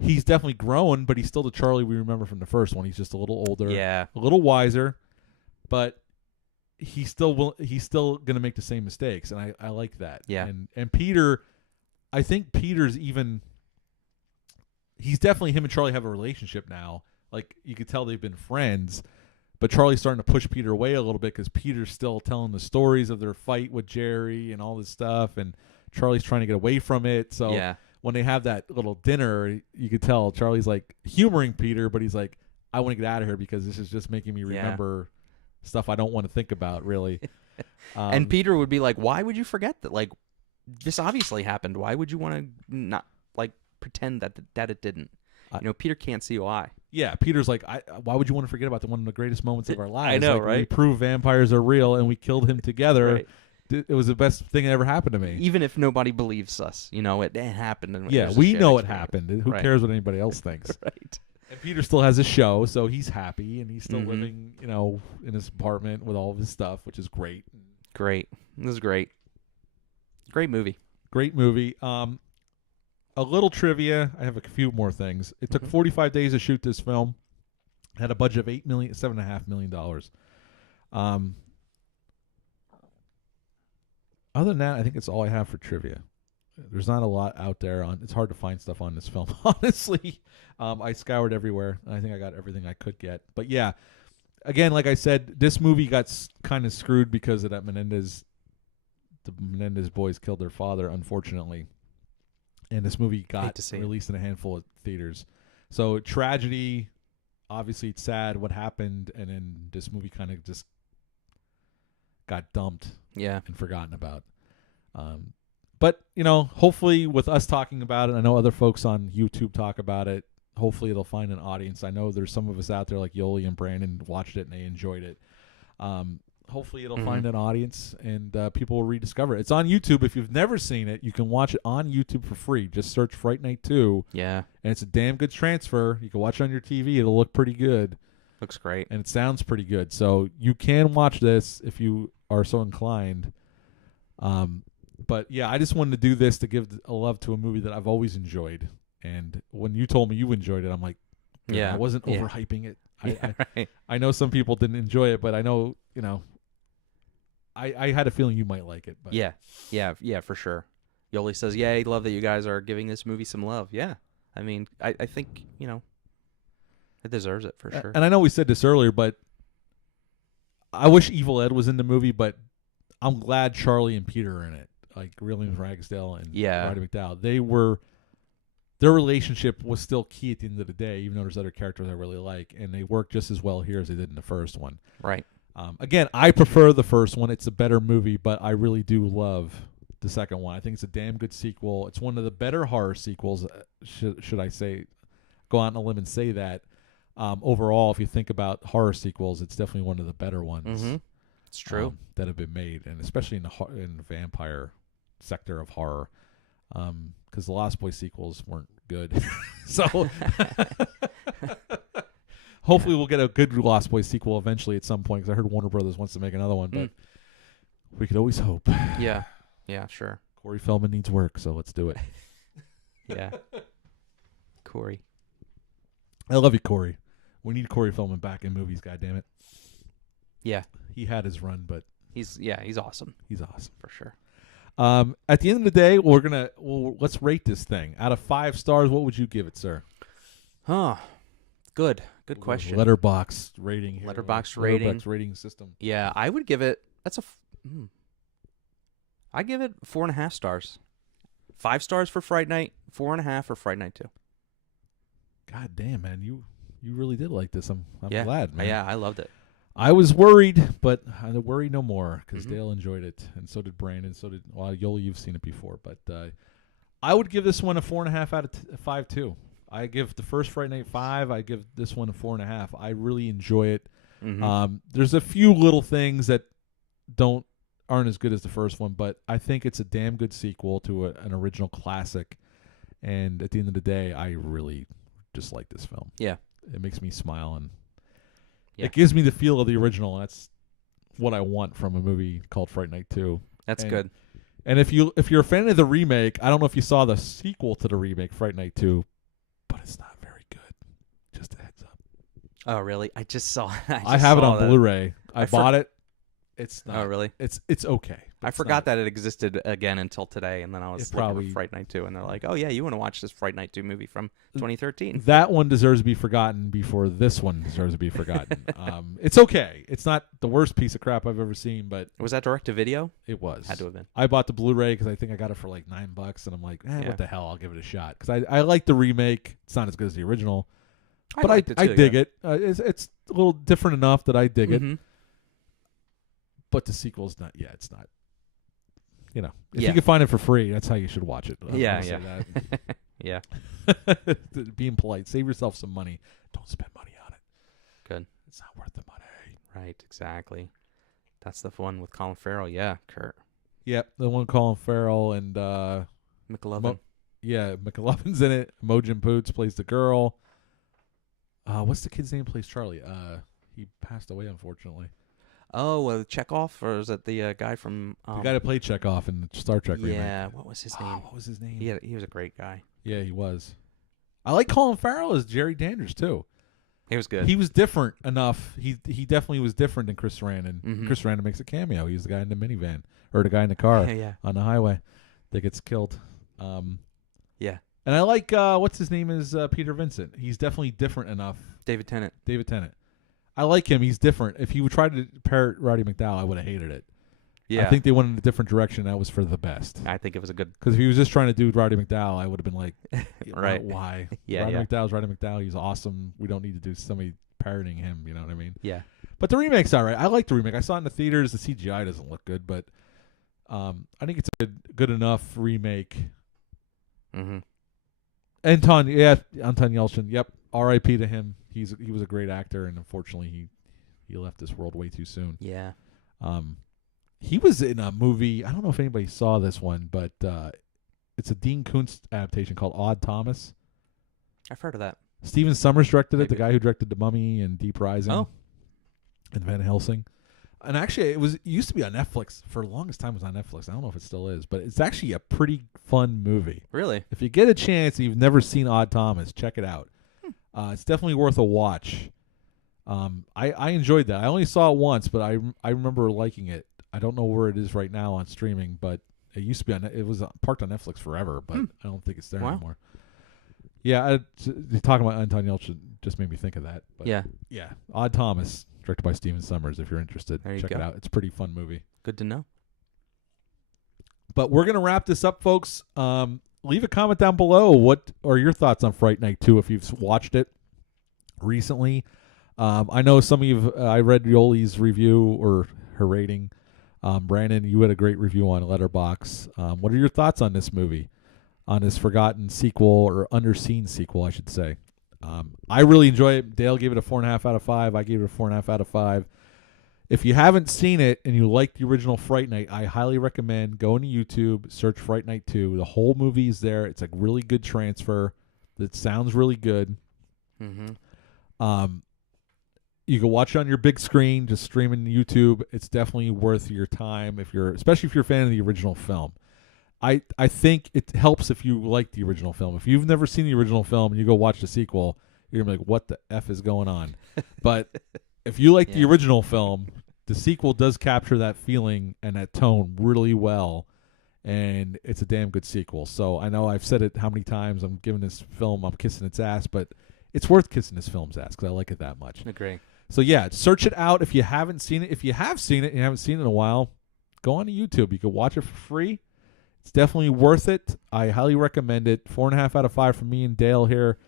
he's definitely grown, but he's still the Charlie we remember from the first one. He's just a little older, a little wiser, but he's still going to make the same mistakes, and I like that. Yeah. And Peter, I think Peter's he's definitely, him and Charlie have a relationship now. Like, you could tell they've been friends, but Charlie's starting to push Peter away a little bit because Peter's still telling the stories of their fight with Jerry and all this stuff, and Charlie's trying to get away from it. So when they have that little dinner, you could tell Charlie's like humoring Peter, but he's like, I want to get out of here because this is just making me remember stuff I don't want to think about, really. And Peter would be like, why would you forget that? Like, this obviously happened. Why would you want to not, like, pretend that it didn't? Peter can't see why. Yeah, Peter's like, why would you want to forget about one of the greatest moments of our lives? I know, like, right? We proved vampires are real, and we killed him together. Right. It was the best thing that ever happened to me. Even if nobody believes us, it happened. And we know it happened. Who cares what anybody else thinks? Right. And Peter still has a show, so he's happy, and he's still living, in his apartment with all of his stuff, which is great. Great. This is great. Great movie. Great movie. A little trivia. I have a few more things. It took 45 days to shoot this film. Had a budget of $7.5 million. Other than that, I think it's all I have for trivia. There's not a lot out there it's hard to find stuff on this film, honestly. I scoured everywhere. I think I got everything I could get. But yeah, again, like I said, this movie got kind of screwed because of that the Menendez boys killed their father, unfortunately. And this movie got released in a handful of theaters. So tragedy, obviously it's sad what happened, and then this movie kind of just got dumped and forgotten about. But, hopefully with us talking about it, I know other folks on YouTube talk about it. Hopefully it'll find an audience. I know there's some of us out there like Yoli and Brandon watched it and they enjoyed it. Hopefully it'll find an audience and people will rediscover it. It's on YouTube. If you've never seen it, you can watch it on YouTube for free. Just search Fright Night 2. Yeah. And it's a damn good transfer. You can watch it on your TV. It'll look pretty good. Looks great. And it sounds pretty good. So you can watch this if you are so inclined. But yeah, I just wanted to do this to give a love to a movie that I've always enjoyed. And when you told me you enjoyed it, I'm like, Yeah. I wasn't Yeah. overhyping it. Right. I know some people didn't enjoy it, but I know, I had a feeling you might like it. But Yeah, for sure. Yoli says, "Yay, love that you guys are giving this movie some love." Yeah, I mean, I think it deserves it for sure. And I know we said this earlier, but I wish Evil Ed was in the movie, but I'm glad Charlie and Peter are in it. Like William Ragsdale and Roddy McDowell. Their relationship was still key at the end of the day, even though there's other characters I really like, and they work just as well here as they did in the first one. Right. Again, I prefer the first one. It's a better movie, but I really do love the second one. I think it's a damn good sequel. It's one of the better horror sequels, should I say, go out on a limb and say that. Overall, if you think about horror sequels, it's definitely one of the better ones. Mm-hmm. It's true. That have been made, and especially in the vampire sector of horror. Because the Lost Boys sequels weren't good. So hopefully we'll get a good Lost Boys sequel eventually at some point, because I heard Warner Brothers wants to make another one, but we could always hope. Yeah, sure. Corey Feldman needs work, so let's do it. Yeah. Corey. I love you, Corey. We need Corey Feldman back in movies, goddammit. Yeah. He had his run, but He's awesome. he's awesome. For sure. At the end of the day, let's rate this thing. Out of 5 stars, what would you give it, sir? Huh. Good question. Letterboxd rating here. Letterboxd rating. Letterboxd rating system. Yeah, I would give it. I give it 4.5 stars. 5 stars for Fright Night. 4.5 for Fright Night 2. God damn, man, you really did like this. I'm Yeah. glad, man. Yeah, I loved it. I was worried, but I worry no more, because Mhm. Dale enjoyed it, and so did Brandon. So did Yoli. You've seen it before, but I would give this one a 4.5 out of 5 too. I give the first Fright Night 5. I give this one a 4.5. I really enjoy it. Mhm. There's a few little things that aren't as good as the first one, but I think it's a damn good sequel to an original classic. And at the end of the day, I really just like this film. Yeah. It makes me smile, and Yeah. it gives me the feel of the original. And that's what I want from a movie called Fright Night 2. That's And- good. And if you're a fan of the remake, I don't know if you saw the sequel to the remake, Fright Night 2, but it's not very good. Just a heads up. Oh, really? I just saw it. I have it saw on that. Blu-ray. I I bought it. It's not. Oh, really? It's okay. I forgot that it existed again until today, and then I was looking probably- for Fright Night 2, and they're like, "Oh yeah, you want to watch this Fright Night 2 movie from 2013?" That one deserves to be forgotten before this one deserves to be forgotten. It's okay. It's not the worst piece of crap I've ever seen, but Was that direct to video? it was. Had to have been. I bought the Blu-ray because I think I got it for like $9, and I'm like, Yeah. what the hell? I'll give it a shot, because I like the remake. It's not as good as the original, but liked it I too, dig yeah. it. It's a little different enough that I dig it. Mhm. But the sequel's not. Yeah, it's not. If Yeah. you can find it for free, that's how you should watch it. I'm Yeah, gonna say Yeah. that. Being polite, save yourself some money. Don't spend money on it. Good. It's not worth the money. Right. Exactly. That's the one with Colin Farrell. Yeah, Kurt Yep, the one Colin Farrell and McLovin. McLovin's in it. Imogen Poots plays the girl. What's the kid's name? Plays Charlie. He passed away, unfortunately. Oh, Chekhov, or is it the guy from The guy that played Chekhov in the Star Trek remake. Yeah, what was his name? What was his name? He was a great guy. Yeah, he was. I like Colin Farrell as Jerry Dandridge too. He was good. He was different enough. He definitely was different than Chris Sarandon. Mhm. Chris Sarandon makes a cameo. He's the guy in the minivan, or the guy in the car yeah. on the highway that gets killed. Yeah. And I like what's his name is Peter Vincent. He's definitely different enough. David Tennant. David Tennant. I like him. He's different. If he would try to parrot Roddy McDowell, I would have hated it. Yeah. I think they went in a different direction. That was for the best. I think it was a good. Because if he was just trying to do Roddy McDowell, I would have been like, Right. Why? Yeah, Roddy yeah. McDowell's Roddy McDowell. He's awesome. We don't need to do somebody parroting him. You know what I mean? Yeah. But the remake's all right. I like the remake. I saw it in the theaters. The CGI doesn't look good, but I think it's a good enough remake. Mm-hmm. Anton Yelchin. Yep. R.I.P. to him. He was a great actor, and unfortunately he left this world way too soon. Yeah. He was in a movie. I don't know if anybody saw this one, but it's a Dean Koontz adaptation called Odd Thomas. I've heard of that. Steven Sommers directed it, the Maybe. guy who directed The Mummy and Deep Rising Oh. and Van Helsing. And actually, it used to be on Netflix for the longest time. It was on Netflix. I don't know if it still is, but it's actually a pretty fun movie. Really? If you get a chance and you've never seen Odd Thomas, check it out. It's definitely worth a watch. I enjoyed that. I only saw it once, but I remember liking it. I don't know where it is right now on streaming, but it used to be on. It was parked on Netflix forever, but I don't think it's there anymore. Yeah, talking about Anton Yelchin just made me think of that. But yeah, Odd Thomas, directed by Steven Sommers. If you're interested, check it out. It's a pretty fun movie. Good to know. But we're gonna wrap this up, folks. Leave a comment down below. What are your thoughts on Fright Night 2 if you've watched it recently? I know some of you. I read Yoli's review or her rating. Brandon, you had a great review on Letterboxd. What are your thoughts on this movie? On this forgotten sequel or underseen sequel, I should say. I really enjoy it. Dale gave it a 4.5 out of 5. I gave it a 4.5 out of 5. If you haven't seen it and you like the original Fright Night, I highly recommend going to YouTube, search Fright Night 2. The whole movie is there. It's a really good transfer. It sounds really good. Mm-hmm. You can watch it on your big screen, just streaming YouTube. It's definitely worth your time, especially if you're a fan of the original film. I think it helps if you like the original film. If you've never seen the original film and you go watch the sequel, you're going to be like, what the F is going on? But if you like the original film, the sequel does capture that feeling and that tone really well, and it's a damn good sequel. So I know I've said it how many times. I'm giving this film, I'm kissing its ass, but it's worth kissing this film's ass because I like it that much. Agree. So yeah, search it out if you haven't seen it. If you have seen it and you haven't seen it in a while, go on to YouTube. You can watch it for free. It's definitely worth it. I highly recommend it. 4.5 out of 5 from me and Dale here.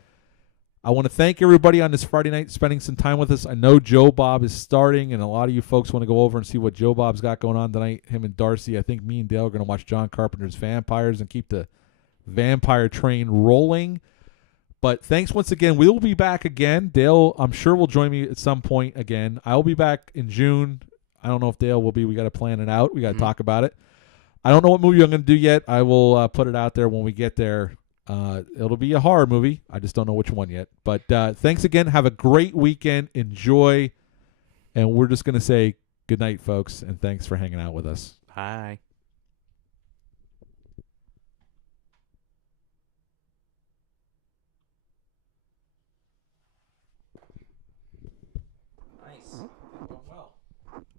I want to thank everybody on this Friday night spending some time with us. I know Joe Bob is starting, and a lot of you folks want to go over and see what Joe Bob's got going on tonight. Him and Darcy. I think me and Dale are going to watch John Carpenter's Vampires and keep the vampire train rolling. But thanks once again. We will be back again. Dale, I'm sure, will join me at some point again. I will be back in June. I don't know if Dale will be. We got to plan it out. We got to talk about it. I don't know what movie I'm going to do yet. I will put it out there when we get there. It'll be a horror movie. I just don't know which one yet. But thanks again. Have a great weekend. Enjoy. And we're just going to say good night, folks, and thanks for hanging out with us. Bye.